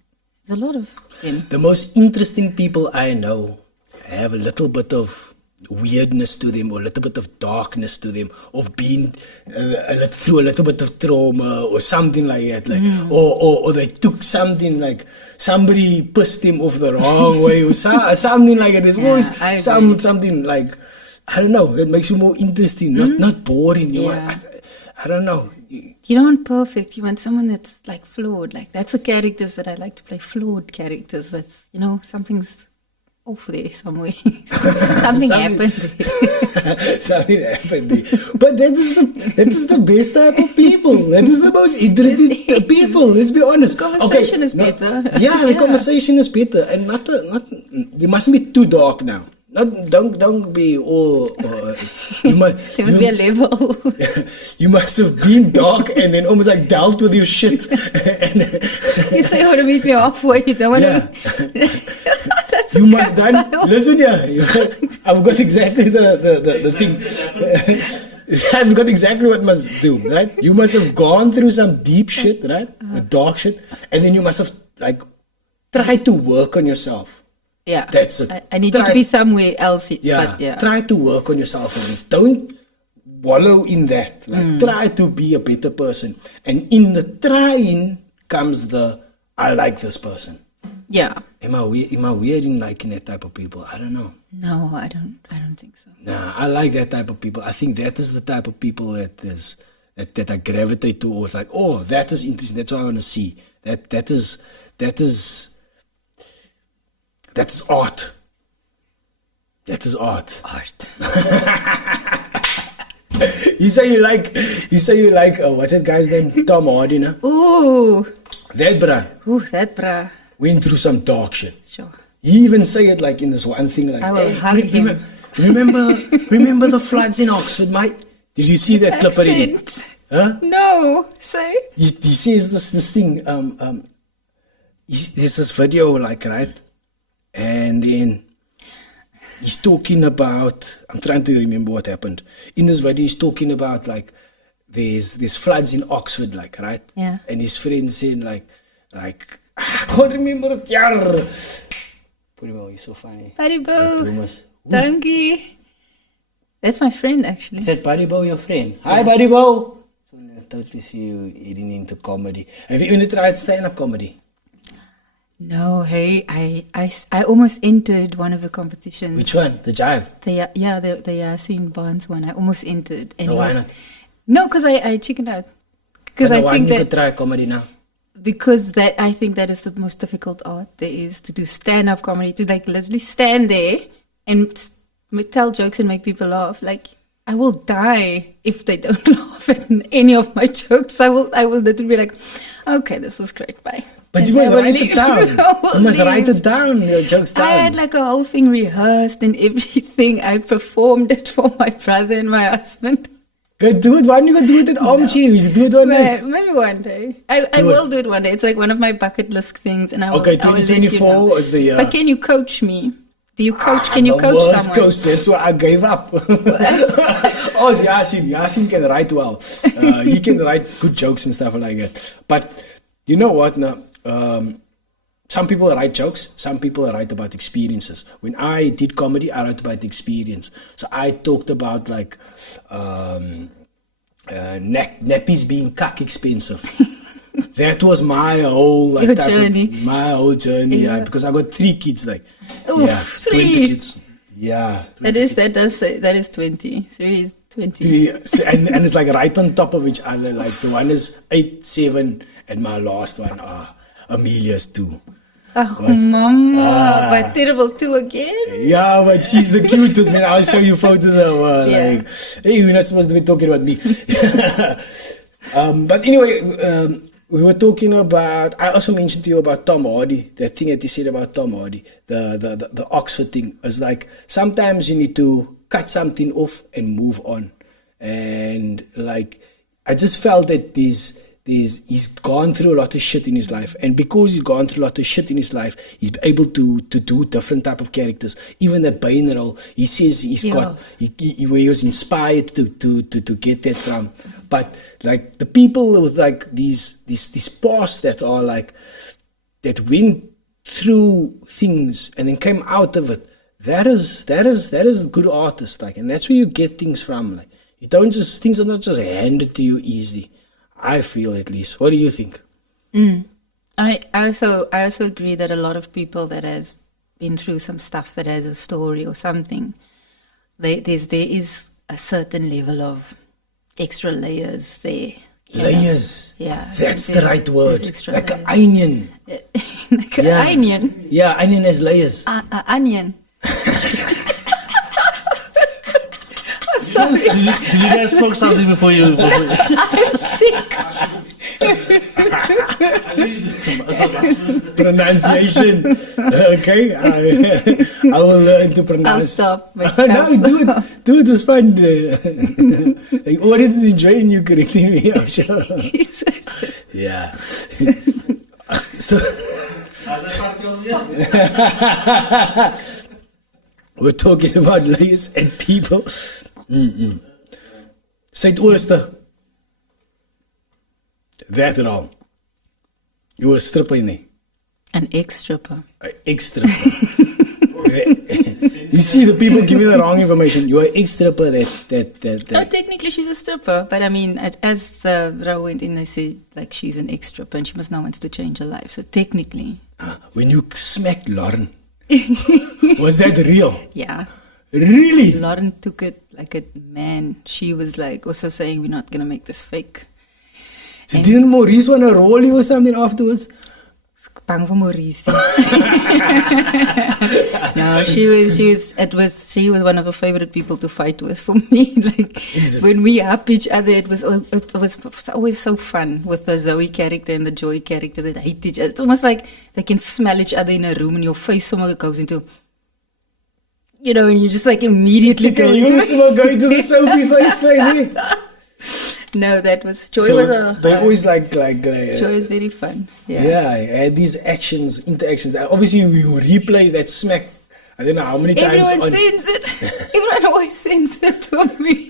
There's a lot of them. The most interesting people I know have a little bit of weirdness to them or a little bit of darkness to them, of being through a little bit of trauma or something like that, like, or they took something, like somebody pissed them off the wrong way or something like that. There's always I agree. something like, I don't know, that makes you more interesting, not boring. You Yeah. want, I don't know. You don't want perfect. You want someone that's like flawed. Like that's the characters that I like to play. Flawed characters. That's, you know, something's off there somewhere. Something happened there. Something happened there. But that is the best type of people. That is the most interesting people. Let's be honest. Conversation is better. Yeah, the Yeah. conversation is better, and not they mustn't be too dark now. Don't be all. You There must be a level. you must have been dark and then almost like dealt with your shit. And You say you want to meet me halfway. You don't want to. That's you a must cut done. style. Listen, I've got exactly the thing. I've got exactly what must do, right? You must have gone through some deep shit, right? The dark shit, and then you must have like tried to work on yourself. Yeah. That's it. I need you to be somewhere else. Yeah, But yeah. try to work on yourself at least. Don't wallow in that. Like, try to be a better person. And in the trying comes the, I like this person. Yeah. Am I weird in liking that type of people? I don't know. No, I don't think so. Nah, I like that type of people. I think that is the type of people that I gravitate towards. Like, oh, that is interesting. That's what I want to see. That is art. That is art. Art. You say you like what's that guy's name? Tom Hardy, no? Ooh. That bruh Ooh, that bra. went through some dark shit. Sure. He even say it like in this one thing, like, I will hug him. Remember the floods in Oxford, mate? Did you see that clip already? Accent. Huh? No. Say. He says this thing, there's this video, like, right? And then he's talking about, I'm trying to remember what happened. In this video, he's talking about, like, there's floods in Oxford, like, right? Yeah. And his friend saying, like, I can't remember it. Yarr. Puribo, you're so funny. Paribo. Thomas. Dankie. That's my friend, actually. Is that Paribo your friend? Hi, Paribo. So I totally see you eating into comedy. Have you even tried stand-up comedy? No, hey, I almost entered one of the competitions. Which one? The Jive? The Yasin Barnes one. I almost entered. And No, it why was- not? No, because I chickened out. Because I why think you that could try comedy now? because that I think that is the most difficult art there is, to do stand-up comedy, to like literally stand there and tell jokes and make people laugh. Like, I will die if they don't laugh at any of my jokes. I will literally be like, okay, this was great, bye. But And you I must will write it leave. down. I will You must leave. write it down, your jokes down. I had like a whole thing rehearsed and everything. I performed it for my brother and my husband. Go do it. Why don't you go do it at Armchair? You do it one day. Maybe one day. I Do will it. do it one day. It's like one of my bucket list things, and I will. Okay, I will let you 2024 know. is the year. But can you coach me? Do you coach? Can you The coach worst someone? coach. That's why I gave up. Oh, it's Yasin. Yasin can write well. He can write good jokes and stuff like that. But you know what? Now, some people write jokes. Some people write about experiences. When I did comedy, I wrote about the experience. So I talked about like nappies being cuck expensive. that was my whole like Your type journey. my whole journey. Yeah. Because I got 3 kids. Like, Oof, 20 3. kids. yeah. That is 20. 3 is 20. 3, so, and it's like right on top of each other. Like the one is 8, 7, and my last one, Amelia's 2. Oh, mama, but terrible too again. Yeah, but she's the cutest, man. I'll show you photos of her. Yeah. Like, hey, we're not supposed to be talking about me. But anyway, we were talking about, I also mentioned to you about Tom Hardy, that thing that he said about Tom Hardy, the Oxford thing. It's like, sometimes you need to cut something off and move on. And like, I just felt that he's gone through a lot of shit in his life, and because he's gone through a lot of shit in his life, he's able to do different type of characters. Even that Bane role, he says he was inspired to get that from. But like the people with like these past that are like that went through things and then came out of it, that is good artist, like, and that's where you get things from. Like, you don't just, things are not just handed to you easily. I feel, at least. What do you think? I also agree that a lot of people that has been through some stuff, that has a story or something, there is a certain level of extra layers there. Layers. Yeah. That's the right word. Like an layers. onion. Like an onion. Yeah, onion has layers. Onion. Did you guys smoke something before you? I'm sick. Pronunciation. Okay. I will learn to pronounce. I'll stop. No, do it. Do it. It's fun. The audience is enjoying you correcting me, I'm sure. Yeah. So we're talking about layers and people. Suidooster. That wrong. You were a stripper, nee? An ex-stripper. An ex-stripper. You see, the people give me the wrong information. You're an ex-stripper that. No, technically she's a stripper, but I mean, as the row went in, they said like she's an ex-stripper and she must now wants to change her life. So technically. When you smacked Lauren, was that real? Yeah. Really? Lauren took it like a man. She was like also saying, we're not going to make this fake. So didn't Maurice want to roll you or something afterwards? Bang for Maurice. No, she was one of her favorite people to fight with for me. Like when we up each other, it was always so fun with the Zoe character and the Joy character that hate each other. It's almost like they can smell each other in a room and your face somehow goes into, you know, and you just like immediately go going to the soapy face like that. No, that was Joy. So they always like Joy was very fun. Yeah. Yeah, and these interactions. Obviously, we will replay that smack. I don't know how many times. Everyone sends it. Everyone always sends it to me.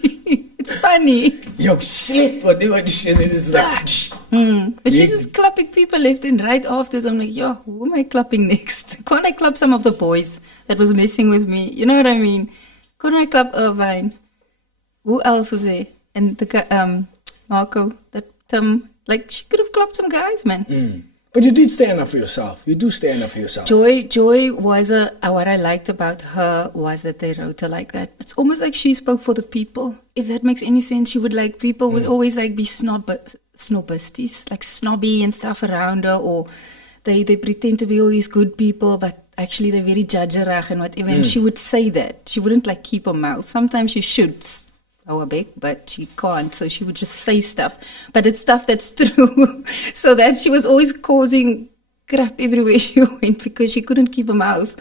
It's funny. Yo, shit! Whatever. And it is like. But she's just clapping people left and right after. I'm like, yo, who am I clapping next? Can't I clap some of the boys that was messing with me? You know what I mean? Couldn't I clap Irvine? Who else was there? And the Marco, that like she could have clapped some guys, man. But you did stand up for yourself. You do stand up for yourself. Joy was what I liked about her was that they wrote her like that. It's almost like she spoke for the people. If that makes any sense, she would like people would always like be snobisties, like snobby and stuff around her, or they pretend to be all these good people, but actually they're very judgerach and whatever. And she would say that. She wouldn't like keep her mouth. Sometimes she should. But she can't, so she would just say stuff. But it's stuff that's true. So that she was always causing crap everywhere she went because she couldn't keep her mouth.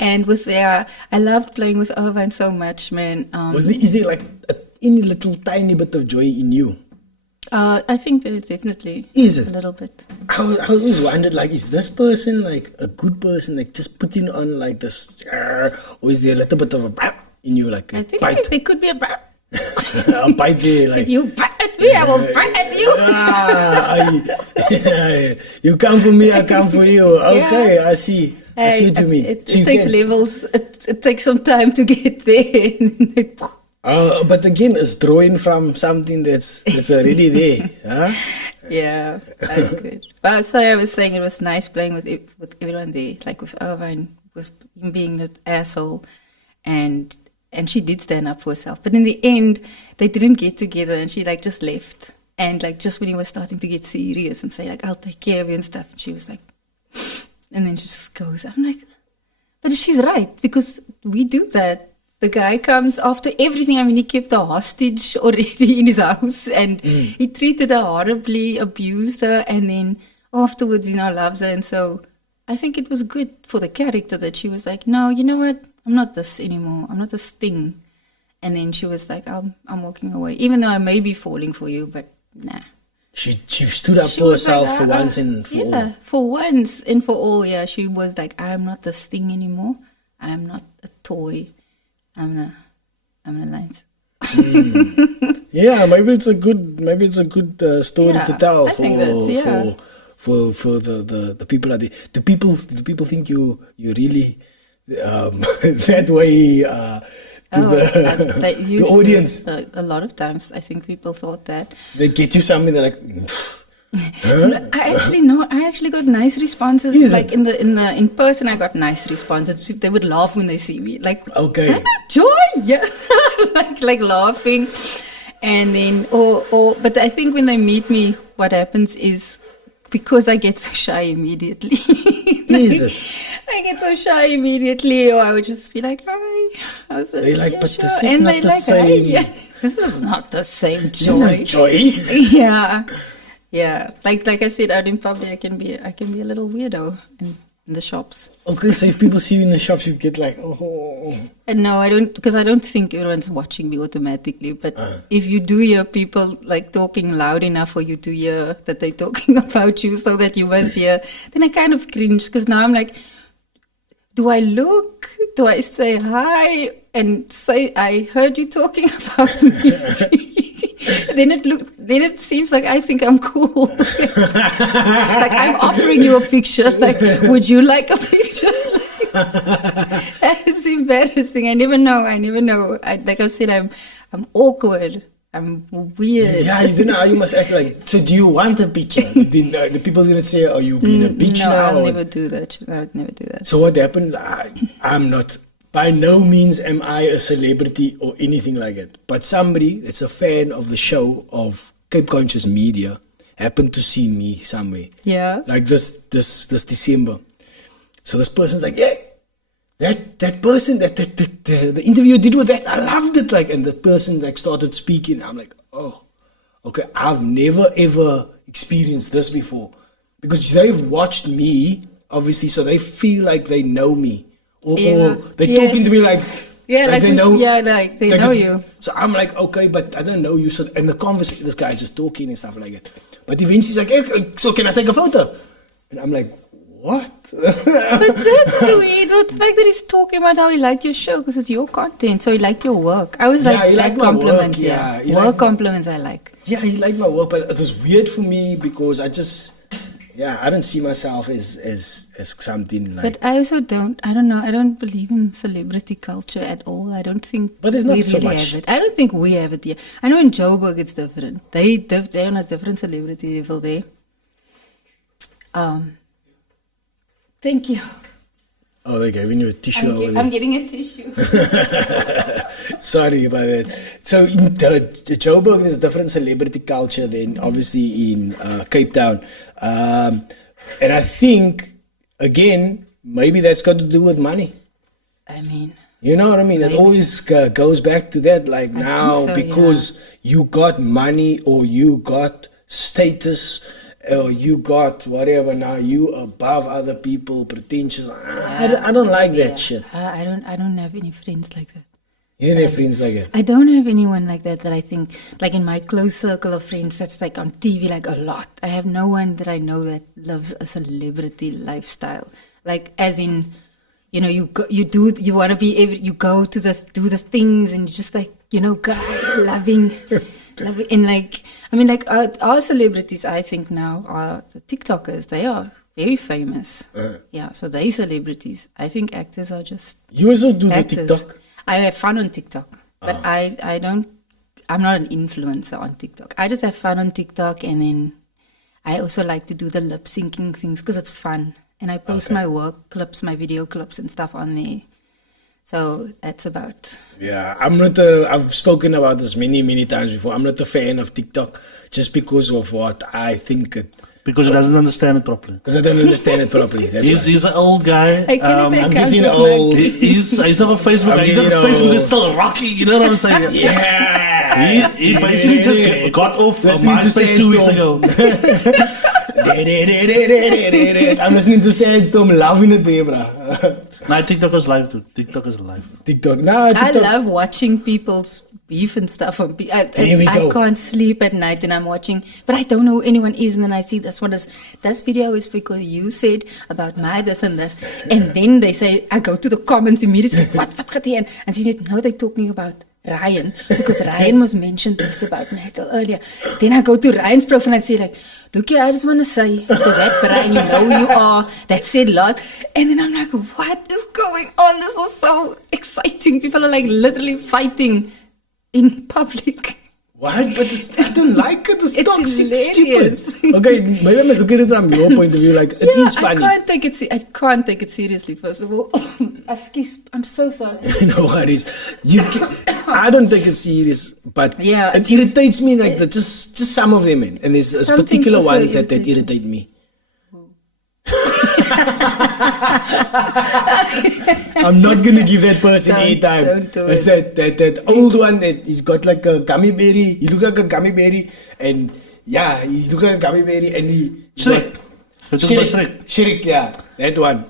And with I loved playing with Irvine so much, man. Is there like any little tiny bit of joy in you? I think there is definitely a little bit. I always wondered, like, is this person like a good person, like just putting on like this, or is there a little bit of a in you, like a I think bite? there could be a A bite there, like if you bite at me, I will bite at you. You come for me, I come for you. Okay, yeah. I see what you mean. It takes levels. It takes some time to get there. But again, it's drawing from something that's already there. Huh? Yeah, that's good. But sorry, I was saying it was nice playing with everyone there, like with Irvine, with him being that asshole, and she did stand up for herself. But in the end, they didn't get together, and she like just left. And like just when he was starting to get serious and say like, "I'll take care of you" and stuff, and she was like, and then she just goes. I'm like, but she's right, because we do that. The guy comes after everything. I mean, he kept her hostage already in his house, and he treated her horribly, abused her, and then afterwards, loves her. And so I think it was good for the character that she was like, no, you know what? I'm not this anymore. I'm not this thing. And then she was like, I'm walking away, even though I may be falling for you, but nah. She stood up for herself for once and for all. Yeah, for once and for all. Yeah, she was like, I'm not this thing anymore. I'm not a toy. I'm a light. Yeah, maybe it's a good story to tell I think that's, for the people out there. Do people think you really that way to the audience? A lot of times, I think people thought that. They get you something, they're like, I actually got nice responses. Like in person, I got nice responses. They would laugh when they see me, like, okay, joy, yeah, like laughing, and then but I think when they meet me, what happens is, because I get so shy immediately. I get so shy immediately, or I would just be like, hi. I was like, they're like, yeah, but sure. this is not the same. Yeah, this is not the same joy. Isn't that joy? Yeah. Yeah, like I said, out in public, I can be a little weirdo in the shops. Okay, so if people see you in the shops, you get like, oh. And no, I don't, because I don't think everyone's watching me automatically. But if you do hear people like talking loud enough for you to hear that they're talking about you, so that you must hear, then I kind of cringe, because now I'm like, do I look? Do I say hi and say I heard you talking about me? Then it seems like I think I'm cool. Like I'm offering you a picture. Like, would you like a picture? It's embarrassing. I never know. Like I said, I'm awkward. I'm weird. Yeah, you don't know how you must act like. So do you want a picture? The people's going to say, are you being a bitch no, now? I'll never do that. I would never do that. So what happened? I'm not. By no means am I a celebrity or anything like that. But somebody that's a fan of the show of Cape Conscious Media happened to see me somewhere. Yeah. Like this December. So this person's like, yeah, that person, the interview you did with that, I loved it. Like, and the person like started speaking. I'm like, oh, okay, I've never ever experienced this before. Because they've watched me, obviously, so they feel like they know me. Or they're talking to me like, like they know, like they know you. So I'm like, okay, but I don't know you. So and the conversation, this guy's just talking and stuff like that. But eventually he's like, hey, so can I take a photo? And I'm like, what? But that's sweet. The fact that he's talking about how he liked your show because it's your content, so he liked your work. I was like, that compliments, work compliments I like. Yeah, he liked my work, but it was weird for me because I just. Yeah, I don't see myself as something like. But I also don't know. I don't believe in celebrity culture at all. I don't think. But there's not so much. Have it. I don't think we have it here. I know in Joburg it's different. They're on a different celebrity level there. Thank you. Oh, they're giving you a tissue. I'm getting a tissue. Sorry about that. So in Joburg, there's different celebrity culture than obviously in Cape Town. And I think, again, maybe that's got to do with money. I mean... You know what I mean? Maybe. It always goes back to that. Like now, so, because you got money or you got status... or you got whatever, now you above other people, pretentious. I don't like that shit. I don't have any friends like that. You don't have friends like that? I don't have anyone like that I think, like in my close circle of friends, that's like on TV, like a lot. I have no one that I know that lives a celebrity lifestyle. Like as in, you know, you want to be able, you go to do the things and just like, you know, God, loving. And like, I mean, like our celebrities, I think now are the TikTokers. They are very famous. Yeah, so they celebrities. I think actors are just. You also do actors. the TikTok? I have fun on TikTok, but I'm not an influencer on TikTok. I just have fun on TikTok, and then I also like to do the lip syncing things because it's fun. And I post my work clips, my video clips and stuff on there. So that's about. Yeah, I've spoken about this many times before. I'm not a fan of TikTok just because of what I think it. Because he doesn't understand it properly. Because I don't understand it properly. That's right. He's an old guy. I'm getting old. He's not on Facebook. Facebook is still rocky. You know what I'm saying? Yeah. He basically just got off MySpace 2 weeks ago. I'm listening to Sandstorm, loving it there, bro. Nah, TikTok is live too. TikTok. TikTok. I love watching people's beef and stuff. I can't sleep at night and I'm watching, but I don't know who anyone is. And then I see this video is because you said about my this and this. And then they say, I go to the comments immediately, what gaat hier? And so you know they're talking about Ryan, because Ryan was mentioned this about Natal earlier. Then I go to Ryan's profile and I say like, look here, I just want to say to that Brian, you know who you are, that said a lot. And then I'm like, what is going on? This is so exciting. People are like literally fighting in public. What? But I don't like it. It's toxic, hilarious. stupid. Okay, maybe I must look at it from your point of view. Like, it is funny. I can't take it seriously, first of all. I'm so sorry. No worries. I don't take it serious, but it irritates me. Like just some of them, man. And there's particular ones that irritate me. I'm not gonna give that person any time. It's that old one that he's got like a gummy berry. He looks like a gummy berry, and he looks like a gummy berry, and Shrek, yeah, that one.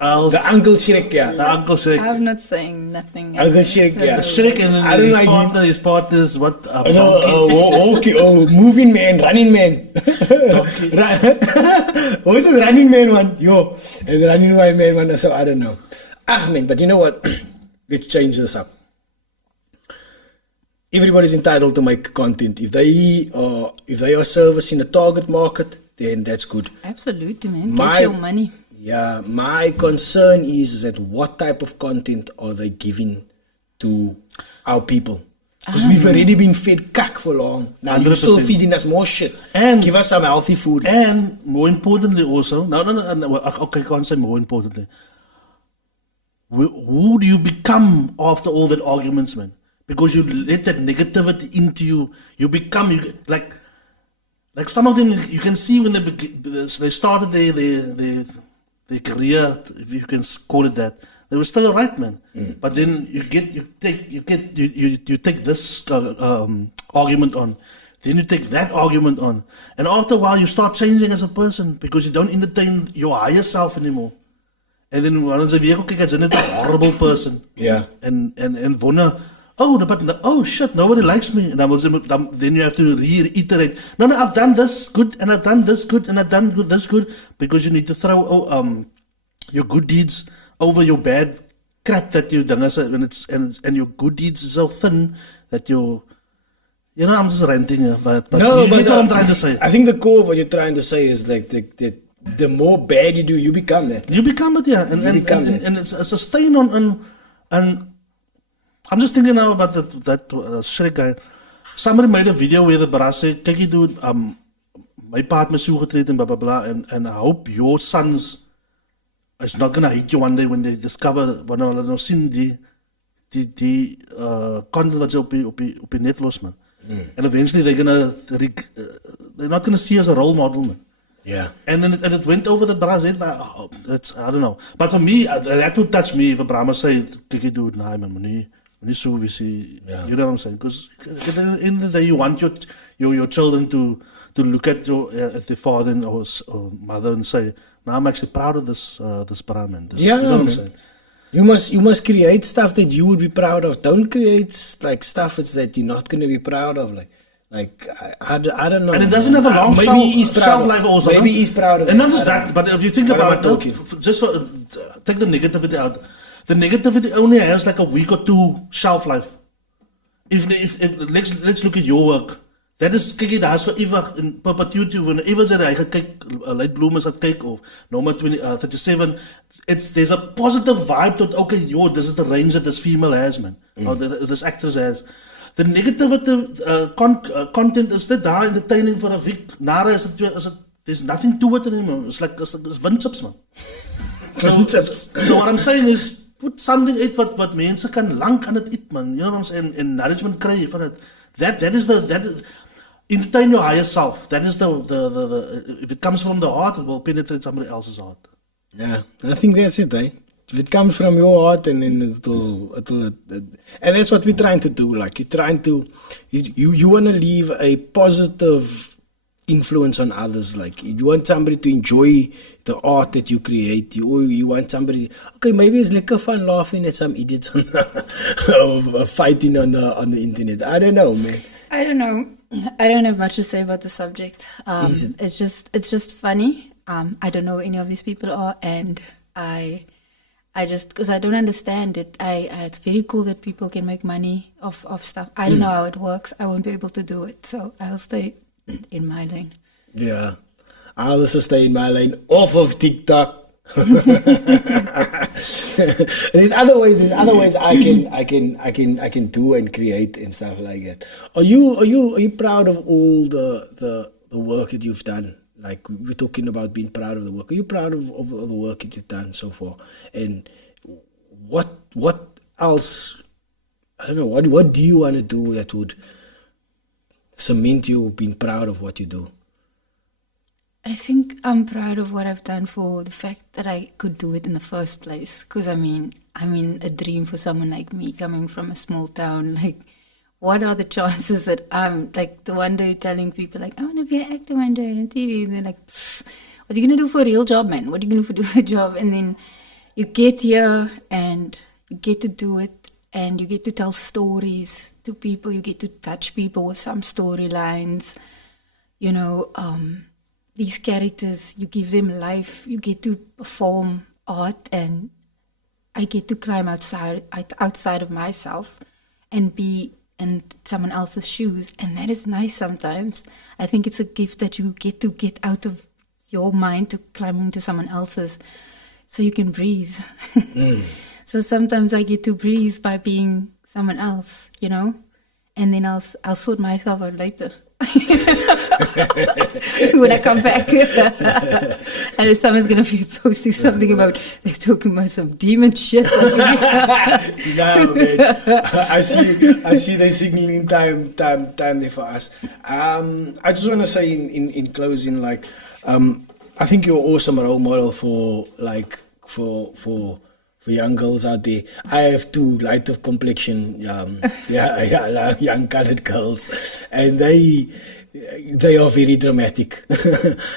The Uncle Shrek, yeah. The Uncle Shrek. I'm not saying nothing. Uncle Shrek, yeah. Shrek and then his partners, what? Moving man, running man. What was the running man one? And the running man one, so I don't know. Man, but you know what? Let's change this up. Everybody's entitled to make content. If they are servicing a target market, then that's good. Absolutely, man. Get your money. Yeah, my concern is that what type of content are they giving to our people? Because we've already been fed cack for long. Now you're still feeding us more shit. And give us some healthy food. And more importantly also, no, okay, I can't say more importantly. Who do you become after all that arguments, man? Because you let that negativity into you. You become, like some of them, you can see when they started their career, if you can call it that, they were still alright, man. But then you take this argument on, then you take that argument on, and after a while you start changing as a person because you don't entertain your higher self anymore. And then one of the vehicles gets in a horrible person. Yeah. And wonder, oh shit, nobody likes me. And then you have to reiterate. No, I've done this good, and I've done this good, and I've done this good, because you need to throw your good deeds over your bad crap that you done, and your good deeds is so thin that I'm just ranting here, but no, you get what I'm trying to say. I think the core of what you're trying to say is like the more bad you do, you become that. You become it, yeah, and it's a stain on. I'm just thinking now about that Shrek guy. Somebody made a video where the bra said, "Kyk jy dude, my partner so getreden and blah blah blah, and I hope your sons is not gonna hate you one day when they discover when they see die content wat jy op die net los, man. And eventually they're not gonna see you as a role model, man." Yeah. And then it went over the bra said, I don't know. But for me, that would touch me if a Brahma said, "Kyk jy dude, nah man, when you so we see," you know what I'm saying? Because at the end of the day, you want your children to look at their father or mother and say, "No, I'm actually proud of this Brahman." You know what I'm saying? You must create stuff that you would be proud of. Don't create like stuff that you're not going to be proud of. Like I don't know. And it doesn't have a long shelf life also. Maybe he's proud of it. And not just that, but if you think about it, just take the negativity out. The negativity only has like a week or two shelf life. If let's look at your work. That is, kyk jy, daar's vir ewig in perpetuity, whenever hy gaan kyk, Light Bloomers gaan kyk, of number 37, there's a positive vibe that, okay, this is the range that this female has, man, or this actress has. The negative content is net daar entertaining for a week. Nara is it there's nothing to it anymore. It's like it's windchips, man. Windchips. So what I'm saying is, put something uit wat mense kan lank aan het eet, man. You know what I'm saying? And nourishment kry van it. That is entertain your higher self. That is the if it comes from the heart, it will penetrate somebody else's heart. Yeah, I think that's it, eh? If it comes from your heart, and then it'll and that's what we're trying to do. Like, you're trying to, you want to leave a positive influence on others. Like, you want somebody to enjoy the art that you create. You want somebody, okay, maybe it's like fun laughing at some idiots fighting on the internet. I don't know, man. I don't know. I don't have much to say about the subject. It's just funny. I don't know who any of these people are, and I just, because I don't understand it. It's very cool that people can make money off stuff. I don't know how it works. I won't be able to do it, so I'll stay in my lane. Yeah, I'll also stay in my lane off of TikTok. There's other ways I can do and create and stuff like that. Are you proud of all the work that you've done? Like, we're talking about being proud of the work. Are you proud of the work that you've done so far? And what else? I don't know. What do you want to do that would cement you being proud of what you do? I think I'm proud of what I've done for the fact that I could do it in the first place. Because I mean, a dream for someone like me coming from a small town. Like, what are the chances that I'm like the one day telling people like, I want to be an actor one day on TV, and they're like, what are you gonna do for a real job, man? What are you gonna do for a job? And then you get here and you get to do it, and you get to tell stories to people. You get to touch people with some storylines. You know, these characters, you give them life. You get to perform art, and I get to climb outside of myself and be in someone else's shoes, and that is nice sometimes. I think it's a gift that you get to get out of your mind to climb into someone else's, so you can breathe. So sometimes I get to breathe by being someone else, you know, and then I'll sort myself out later. When I come back, and someone's gonna be posting something about they're talking about some demon shit. No, man. I see they signaling time there for us. I just want to say in closing, like, I think you're an awesome role model for young girls out there. I have two light of complexion, young colored girls, and they are very dramatic.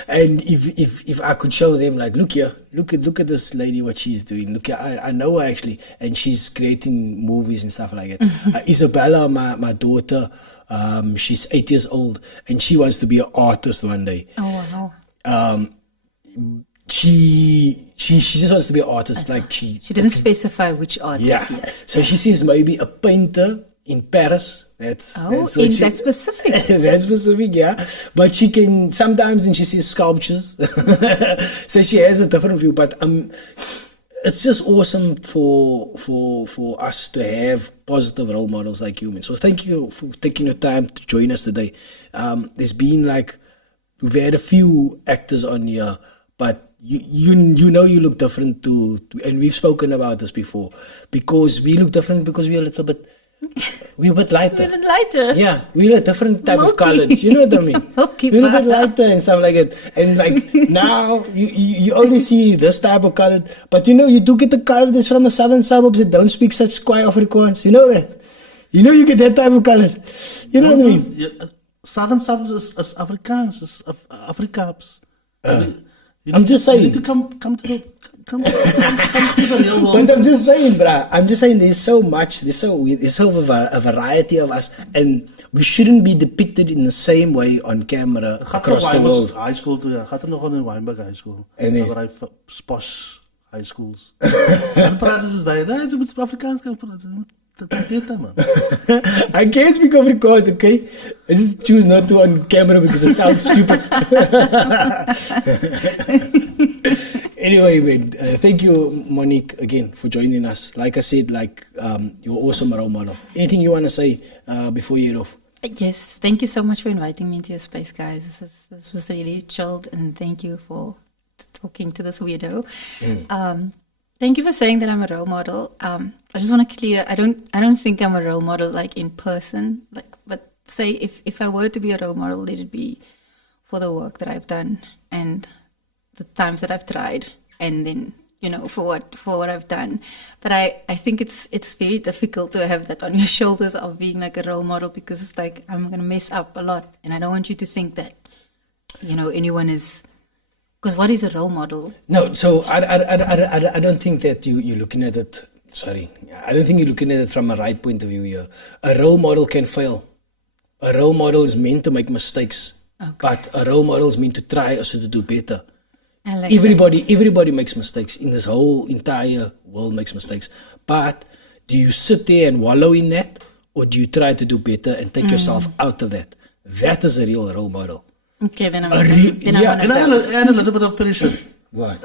And if I could show them, like, look here, look at this lady, what she's doing. Look here, I know her actually, and she's creating movies and stuff like that. Isabella, my daughter, she's 8 years old, and she wants to be an artist one day. Oh wow. She just wants to be an artist. Like, she didn't specify which artist yet. So she says maybe a painter in Paris. That's specific. That's specific, yeah. But she can sometimes, and she sees sculptures. So she has a different view. But it's just awesome for us to have positive role models like you, man. So thank you for taking your time to join us today. There's been we've had a few actors on here, but you know you look different too, and we've spoken about this before, because we look different because we're a bit lighter. We're a bit lighter. Yeah, we're a different type of color. You know what I mean? We're a bit lighter and stuff like that. And like now, you only see this type of color, but you do get the color that's from the southern suburbs that don't speak such Kwai Afrikaans. You know that? You get that type of color. You know what I mean? Yeah, southern suburbs is Afrikaans, is Afrikaans. I'm just saying. You need to come to the real world. But I'm just saying, bruh. I'm just saying there's so much. There's so a variety of us, and we shouldn't be depicted in the same way on camera across the world. High school too, yeah. Gaat nog in Wynberg High School. En nee. Waar posh high schools. En praten ze daar. Nee, ze moeten Afrikaans gaan praten. Dat weet dat, man. I can't speak Afrikaans, okay? I just choose not to on camera because it sounds stupid. Anyway, man, thank you, Monique, again for joining us. Like I said, you're an awesome role model. Anything you want to say before you head off? Yes, thank you so much for inviting me into your space, guys. This was really chilled, and thank you for talking to this weirdo. Thank you for saying that I'm a role model. I just want to clear. I don't think I'm a role model like in person. But say if I were to be a role model, let it be for the work that I've done and the times that I've tried, and then for what I've done. But I think it's very difficult to have that on your shoulders of being like a role model, because it's like I'm gonna mess up a lot, and I don't want you to think that anyone is. Because what is a role model? No, so I don't think that you're looking at it. Sorry, I don't think you're looking at it from a right point of view here. A role model can fail. A role model is meant to make mistakes, but a role model is meant to try also to do better. Everybody makes mistakes in this whole entire world makes mistakes. But do you sit there and wallow in that, or do you try to do better and take yourself out of that? That is a real role model. Okay, then I'm Can I add a little bit of pressure? Why?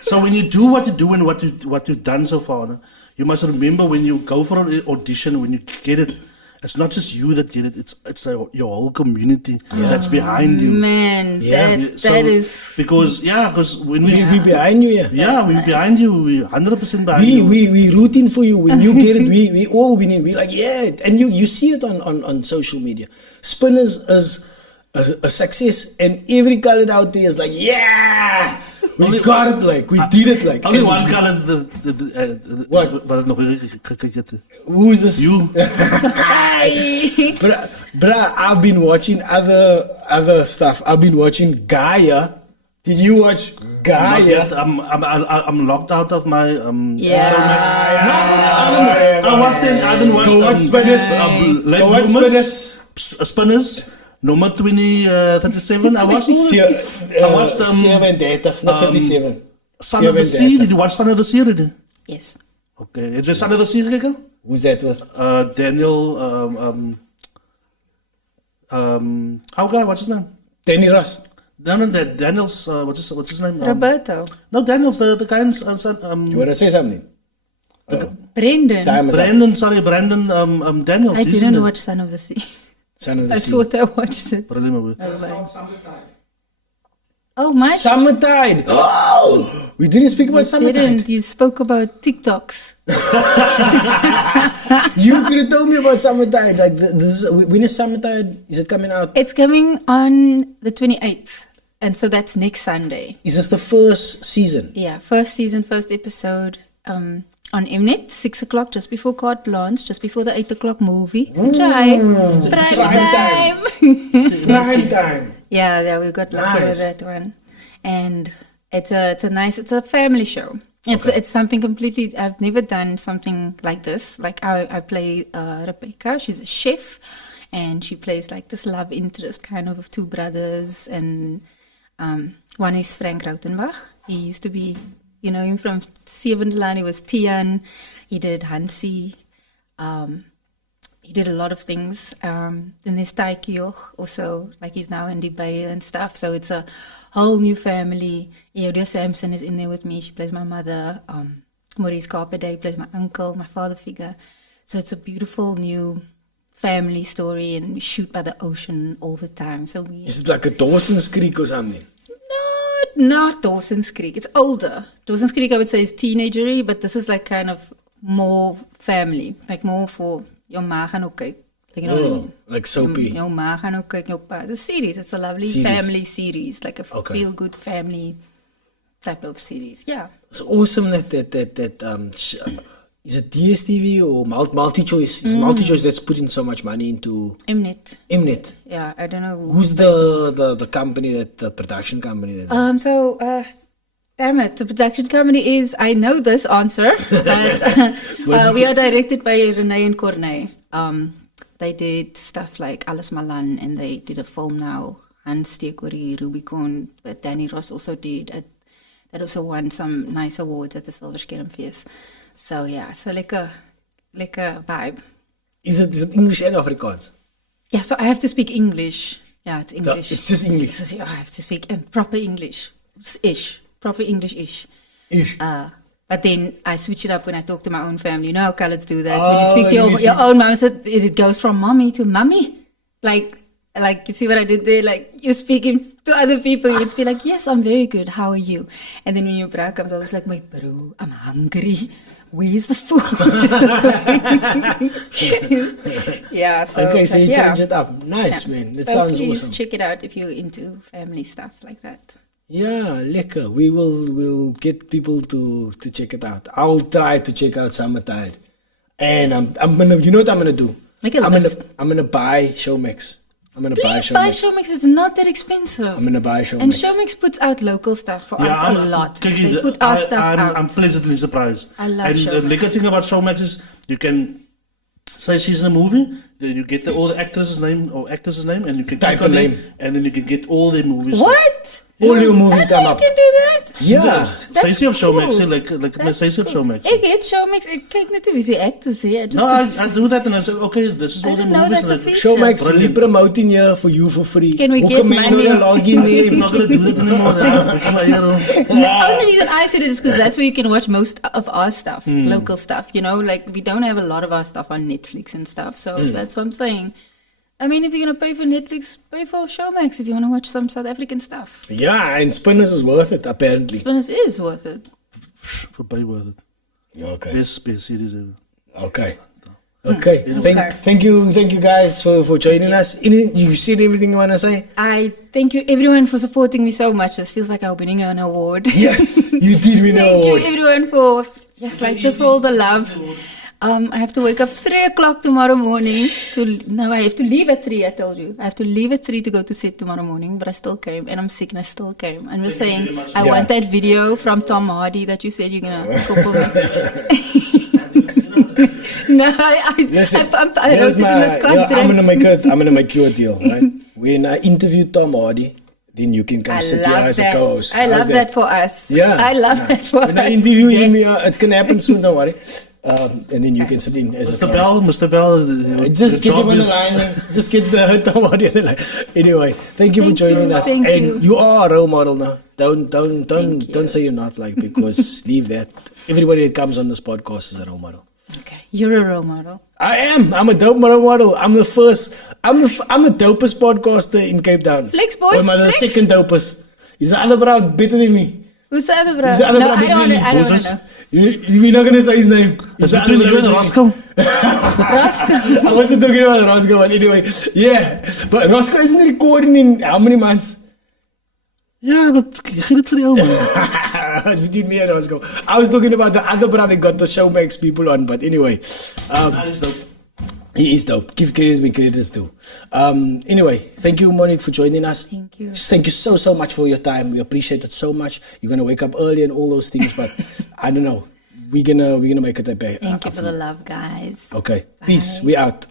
So when you do what you do and what you've done so far, no, you must remember when you go for an audition, when you get it, it's not just you that get it. It's your whole community that's behind you. Man, that is because when we be behind you. we're behind you. We're 100% behind you. We rooting for you when you get it. We all winning. We like and you see it on social media. Spinners is a success, and every color out there is like we got it, like we did it, like only one color. What? Who's this? You. Bruh, I've been watching other stuff. I've been watching Gaia. Did you watch Gaia? Not yet. I'm locked out of my I watched it. I didn't watch. Go watch Spinners. Spinners. Nummer 37. I watched it. I watched 37, not 37. Son of the Sea. Did you watch Son of the Sea already? yes. Okay. Is it Son of the Sea gekeken? Who's that with? Daniel. Our guy. What's his name? Danny Ross. No, that Daniel's. What's his name? Roberto. No, Daniel's the guy in son. You want to say something? Brendan. Time is up. Brandon Daniels. I didn't watch Son of the Sea. Son of the I Sea. thought I watched it. Oh, my. Summertide. Oh, we didn't speak about Summertide. Didn't. You spoke about TikToks. You could have told me about Summertide. Like when is Summertide? Is it coming out? It's coming on the 28th. And so that's next Sunday. Is this the first season? Yeah, first season, first episode. On Mnet, 6 o'clock, just before Carte Blanche, just before the 8 o'clock movie. So prime time. Prime time. Yeah, we got lucky with that one. And it's a family show. It's something completely, I've never done something like this. Like I play Rebecca, she's a chef, and she plays like this love interest kind of two brothers. And one is Frank Rautenbach. He used to be, you know him from Sevendelaan. He was Tian. He did Hansi. He did a lot of things. Then there's Taikioch also, like he's now in Dubai and stuff. So it's a whole new family. Yodia Sampson is in there with me. She plays my mother. Maurice Carpenter plays my uncle, my father figure. So it's a beautiful new family story, and we shoot by the ocean all the time. So Is it like a Dawson's Creek or something? Not Dawson's Creek. It's older. Dawson's Creek, I would say, is teenagery, but this is like kind of more family, like more for your ma gaan ook kyk. Like, you know, like soapy. Your ma gaan ook kyk, your pa. It's a series. It's a lovely family series, like a feel-good family type of series. Yeah. It's awesome that is it DSTV or multi-choice? It's multi-choice that's putting so much money into Mnet. Mnet. Yeah, I don't know who's the company the production company that. Damn it, the production company is, I know this answer, but we are directed by Renee and Corney. They did stuff like Alles Malan, and they did a film now, Hans Steekori, Rubicon, but Danny Ross also did. That also won some nice awards at the Silver Skermfeest. So yeah, so lekker vibe. Is it English and Afrikaans? Yeah, so I have to speak English. Yeah, it's English. It's just English. So I have to speak proper English-ish. Proper English-ish. Ish. But then I switch it up when I talk to my own family. You know how colours do that. Oh, when you speak to you see. your own mum, so it goes from mommy to mummy. Like you see what I did there? Like you're speaking to other people, you would be like, yes, I'm very good. How are you? And then when your bro comes, I was like, my bro, I'm hungry. Where's the food? Yeah. So Okay, so you yeah. change it up. Nice, man. That So sounds please awesome. check it out if you're into family stuff like that. Yeah, lekker. We'll get people to check it out. I'll try to check out Summertide. And I'm gonna, you know what I'm gonna do? Make a list. I'm gonna buy Showmax. I'm gonna buy Please buy Showmax. Showmax. It's not that expensive. I'm gonna buy Showmax. And Showmax puts out local stuff for us a lot. Kiki, They put our stuff out. I'm pleasantly surprised. I love And the Showmax. lekker thing about Showmax is you can say she's in a movie, then you get all the actress's name or actress's name, and you can Type click on a it, name. and then you can get all their movies. What? All your movies I come know up. you can do that. Yeah. Sy sê op Showmax, cool. sê, like my That's sy sê op cool. Showmax. Ek het Showmax. Ek kyk net hoe is die actors here. I just, No, I do that and I say, okay, this is I all the didn't know movies. that's a and I- feature. Showmax, we Brilliant. promoting here for you for free. Can we Hoe get kan my money? nou log in nie? I'm not going to do it anymore. Now. The only reason I said it is because that's where you can watch most of our stuff, local stuff. You know, like we don't have a lot of our stuff on Netflix and stuff. So that's what I'm saying. I mean, if you're gonna pay for Netflix, pay for Showmax if you want to watch some South African stuff. Yeah, and Spinners is worth it, apparently. Spinners is worth it. For pay worth it. Okay. Best series ever. Okay. Okay. Okay. Thank you guys for joining us. You said everything you want to say? I thank you everyone for supporting me so much. This feels like I'm winning an award. Yes, you did win an Thank award. you everyone for just for all the love. I have to wake up 3 o'clock tomorrow morning. I have to leave at 3. I told you I have to leave at 3 to go to set tomorrow morning. But I still came, and I'm sick, and I still came. And we're saying I Yeah. want that video from Tom Hardy that you said you're gonna couple me. No, Listen, I wrote here's it in this contract. I'm gonna make you a deal, right? When I interview Tom Hardy, then you can come I sit here love as a that. co-host. I How's love that for us. Yeah. I love that for us. When I interview him, Yes. it's gonna happen soon. Don't worry. And then you can sit in as a Mr. Bell, just get him on the line. Just get the Tom Hardy on the line. Anyway, thank you for Thank joining you, us. thank And you. you are a role model now. Don't Thank you. say you're not, like, because leave that. Everybody that comes on this podcast is a role model. Okay, you're a role model. I am. I'm a dope role model. I'm the first. I'm the dopest podcaster in Cape Town. Flex, boy, Or am I the flex. second dopest? Is the other bro better than me? Who's the other brother? Is the other No, brother I don't better want than to. me? I don't want to know. We're not gonna say his name. It's the between other you and brother Roscoe. I wasn't talking about Roscoe, but anyway, yeah. But Roscoe isn't recording in how many months? Yeah, but geen het vir jou man. It's between me and Roscoe. I was talking about the other brother that got the Showmax people on, but anyway. He is dope. Give credit when credit is due. Anyway, thank you, Monique, for joining us. Thank you. Thank you so much for your time. We appreciate it so much. You're gonna wake up early and all those things, but I don't know. We're gonna make it a day. Thank you for the love, guys. Okay. Peace. We out.